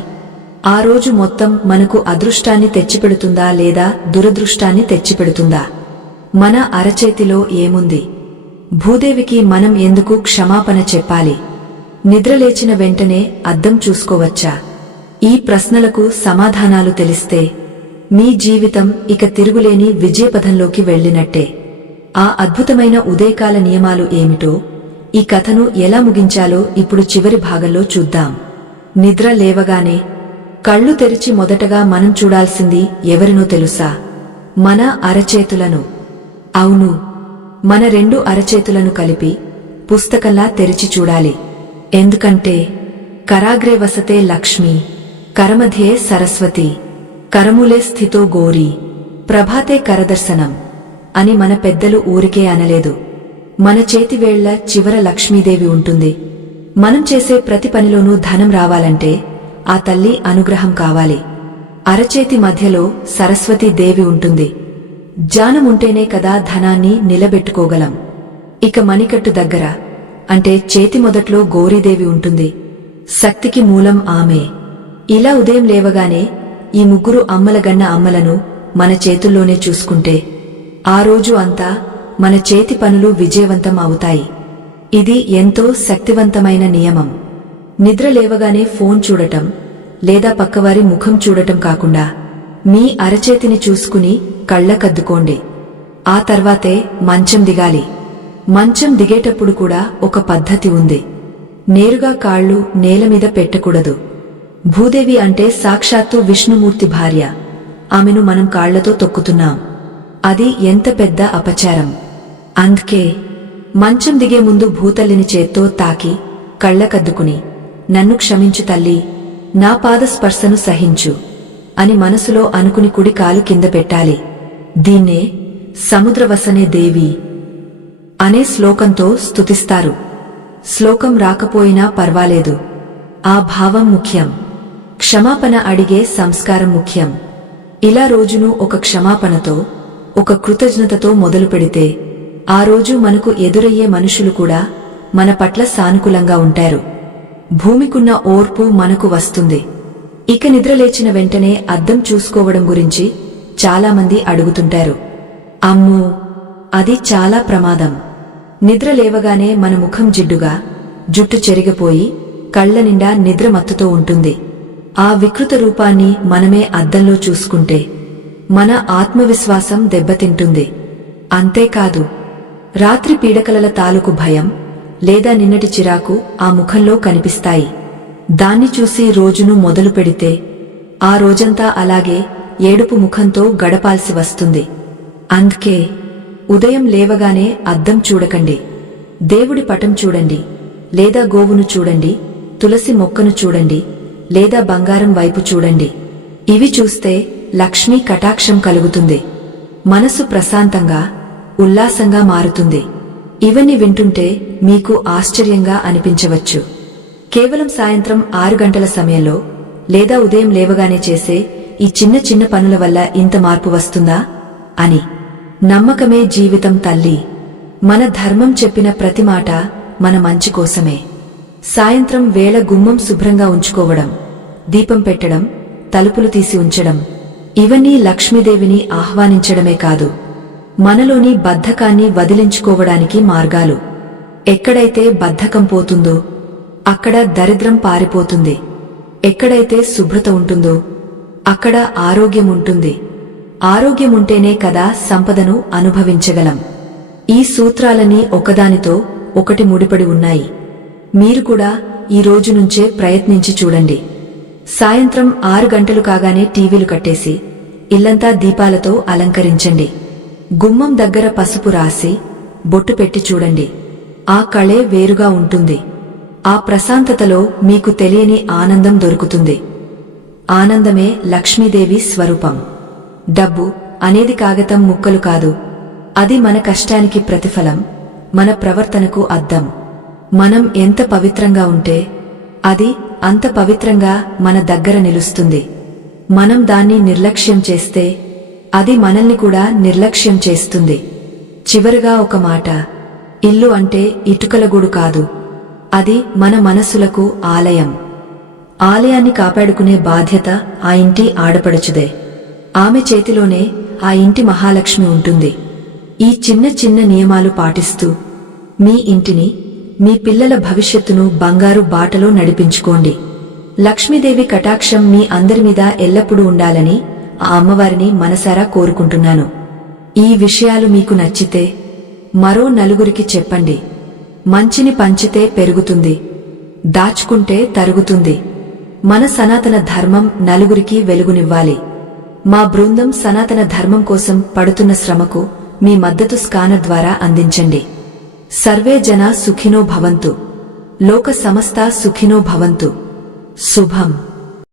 ఆ రోజు మొత్తం మనకు అదృష్టాన్ని తెచ్చిపెడుతుందా లేదా దురదృష్టాన్ని తెచ్చిపెడుతుందా? మన అరచేతిలో ఏముంది? భూదేవికి మనం ఎందుకు క్షమాపణ చెప్పాలి? నిద్రలేచిన వెంటనే అద్దం చూసుకోవచ్చా? ఈ ప్రశ్నలకు సమాధానాలు తెలిస్తే మీ జీవితం ఇక తిరుగులేని విజయపథంలోకి వెళ్ళినట్టే. ఆ అద్భుతమైన ఉదయకాల నియమాలు ఏమిటో, ఈ కథను ఎలా ముగించాలో ఇప్పుడు చివరి భాగంలో చూద్దాం. నిద్ర లేవగానే కళ్ళు తెరిచి మొదటగా మనం చూడాల్సింది ఎవరినో తెలుసా? మన అరచేతులను. అవును, మన 2 అరచేతులను కలిపి పుస్తకంలా తెరిచి చూడాలి. ఎందుకంటే కరాగ్రే వసతే లక్ష్మి, కరమధ్యే సరస్వతి, కరమూలే స్థితో గౌరీ, ప్రభాతే కరదర్శనం అని మన పెద్దలు ఊరికే అనలేదు. మన చేతివేళ్ల చివర లక్ష్మీదేవి ఉంటుంది. మనం చేసే ప్రతి పనిలోనూ ధనం రావాలంటే ఆ తల్లి అనుగ్రహం కావాలి. అరచేతి మధ్యలో సరస్వతీదేవి ఉంటుంది. జ్ఞానం ఉంటేనే కదా ధనాన్ని నిలబెట్టుకోగలం. ఇక మణికట్టు దగ్గర అంటే చేతి మొదట్లో గౌరీదేవి ఉంటుంది. శక్తికి మూలం ఆమె. ఇలా ఉదయం లేవగానే ఈ 3 అమ్మలగన్న అమ్మలను మన చేతుల్లోనే చూసుకుంటే ఆ రోజు అంతా మన చేతి పనులు విజయవంతం అవుతాయి. ఇది ఎంతో శక్తివంతమైన నియమం. నిద్ర లేవగానే ఫోన్ చూడటం లేదా పక్కవారి ముఖం చూడటం కాకుండా మీ అరచేతిని చూసుకుని కళ్ళకద్దుకోండి. ఆ తర్వాతే మంచం దిగాలి. మంచం దిగేటప్పుడు కూడా ఒక పద్ధతి ఉంది. నేరుగా కాళ్ళు నేలమీద పెట్టకూడదు. భూదేవి అంటే సాక్షాత్తు విష్ణుమూర్తి భార్య. ఆమెను మనం కాళ్లతో తొక్కుతున్నాం. అది ఎంత పెద్ద అపచారం. అందుకే మంచం దిగే ముందు భూతల్లిని చేత్తో తాకి కళ్ళకద్దుకుని, నన్ను క్షమించు తల్లి, నా పాద స్పర్శను సహించు అని మనసులో అనుకుని కుడి కాలు కింద పెట్టాలి. దీన్నే సముద్రవసనే దేవి అనే శ్లోకంతో స్తుతిస్తారు. శ్లోకం రాకపోయినా పర్వాలేదు, ఆ భావం ముఖ్యం. క్షమాపణ అడిగే సంస్కారం ముఖ్యం. ఇలా రోజును ఒక క్షమాపణతో, ఒక కృతజ్ఞతతో మొదలు పెడితే ఆ రోజు మనకు ఎదురయ్యే మనుషులు కూడా మన పట్ల సానుకూలంగా ఉంటారు. భూమికున్న ఓర్పు మనకు వస్తుంది. ఇక నిద్రలేచిన వెంటనే అద్దం చూసుకోవడం గురించి చాలామంది అడుగుతుంటారు. అమ్మో, అది చాలా ప్రమాదం. నిద్ర లేవగానే మన ముఖం జిడ్డుగా, జుట్టు చెరిగిపోయి కళ్ల నిండా నిద్ర మత్తుతో ఉంటుంది. ఆ వికృత రూపాన్ని మనమే అద్దంలో చూసుకుంటే మన ఆత్మవిశ్వాసం దెబ్బతింటుంది. అంతేకాదు, రాత్రి పీడకలల తాలూకు భయం లేదా నిన్నటి చిరాకు ఆ ముఖంలో కనిపిస్తాయి. దాన్ని చూసి రోజును మొదలు పెడితే ఆ రోజంతా అలాగే ఏడుపు ముఖంతో గడపాల్సి వస్తుంది. అందుకే ఉదయం లేవగానే అద్దం చూడకండి. దేవుడి పటం చూడండి, లేదా గోవును చూడండి, తులసి మొక్కను చూడండి, లేదా బంగారం వైపు చూడండి. ఇవి చూస్తే లక్ష్మీ కటాక్షం కలుగుతుంది. మనసు ప్రశాంతంగా, ఉల్లాసంగా మారుతుంది. ఇవన్నీ వింటుంటే మీకు ఆశ్చర్యంగా అనిపించవచ్చు. కేవలం సాయంత్రం 6 గంటల సమయంలో లేదా ఉదయం లేవగానే చేసే ఈ చిన్న చిన్న పనుల వల్ల ఇంత మార్పు వస్తుందా అని. నమ్మకమే జీవితం తల్లి. మన ధర్మం చెప్పిన ప్రతి మాట మన మంచి కోసమే. సాయంత్రం వేళ గుమ్మం శుభ్రంగా ఉంచుకోవడం, దీపం పెట్టడం, తలుపులు తీసి ఉంచడం, ఇవన్నీ లక్ష్మీదేవిని ఆహ్వానించడమే కాదు, మనలోని బద్ధకాన్ని వదిలించుకోవడానికి మార్గాలు. ఎక్కడైతే బద్ధకం పోతుందో అక్కడ దరిద్రం పారిపోతుంది. ఎక్కడైతే శుభ్రత ఉంటుందో అక్కడ ఆరోగ్యం ఉంటుంది. ఆరోగ్యముంటేనే కదా సంపదను అనుభవించగలం. ఈ సూత్రాలన్నీ ఒకదానితో ఒకటి ముడిపడి ఉన్నాయి. మీరు కూడా ఈ రోజు నుంచే ప్రయత్నించి చూడండి. సాయంత్రం 6 గంటలు కాగానే టీవీలు కట్టేసి ఇల్లంతా దీపాలతో అలంకరించండి. గుమ్మం దగ్గర పసుపు రాసి బొట్టు పెట్టి చూడండి. ఆ కళే వేరుగా ఉంటుంది. ఆ ప్రశాంతతలో మీకు తెలియని ఆనందం దొరుకుతుంది. ఆనందమే లక్ష్మీదేవి స్వరూపం. డబ్బు అనేది కాగితం ముక్కలు కాదు. అది మన కష్టానికి ప్రతిఫలం, మన ప్రవర్తనకు అద్దం. మనం ఎంత పవిత్రంగా ఉంటే అది అంత పవిత్రంగా మన దగ్గర నిలుస్తుంది. మనం దాన్ని నిర్లక్ష్యం చేస్తే అది మనల్ని కూడా నిర్లక్ష్యం చేస్తుంది. చివరిగా ఒక మాట, ఇల్లు అంటే ఇటుకల గూడు కాదు, అది మన మనసులకు ఆలయం. ఆలయాన్ని కాపాడుకునే బాధ్యత ఆ ఇంటి ఆడపడుచుదే. ఆమె చేతిలోనే ఆ ఇంటి మహాలక్ష్మి ఉంటుంది. ఈ చిన్న చిన్న నియమాలు పాటిస్తూ మీ ఇంటిని, మీ పిల్లల భవిష్యత్తును బంగారు బాటలో నడిపించుకోండి. లక్ష్మీదేవి కటాక్షం మీ అందరి మీద ఎల్లప్పుడూ ఉండాలని ఆ అమ్మవారిని మనసారా కోరుకుంటున్నాను. ఈ విషయాలు మీకు నచ్చితే మరో నలుగురికి చెప్పండి. మంచిని పంచితే పెరుగుతుంది, దాచుకుంటే తరుగుతుంది. మన సనాతన ధర్మం నలుగురికి వెలుగునివ్వాలి. మా బృందం సనాతన ధర్మం కోసం పడుతున్న శ్రమకు మీ మద్దతు స్కానర్ ద్వారా అందించండి. సర్వే జనా సుఖినో భవంతు. లోక సమస్తా సుఖినో భవంతు. శుభం.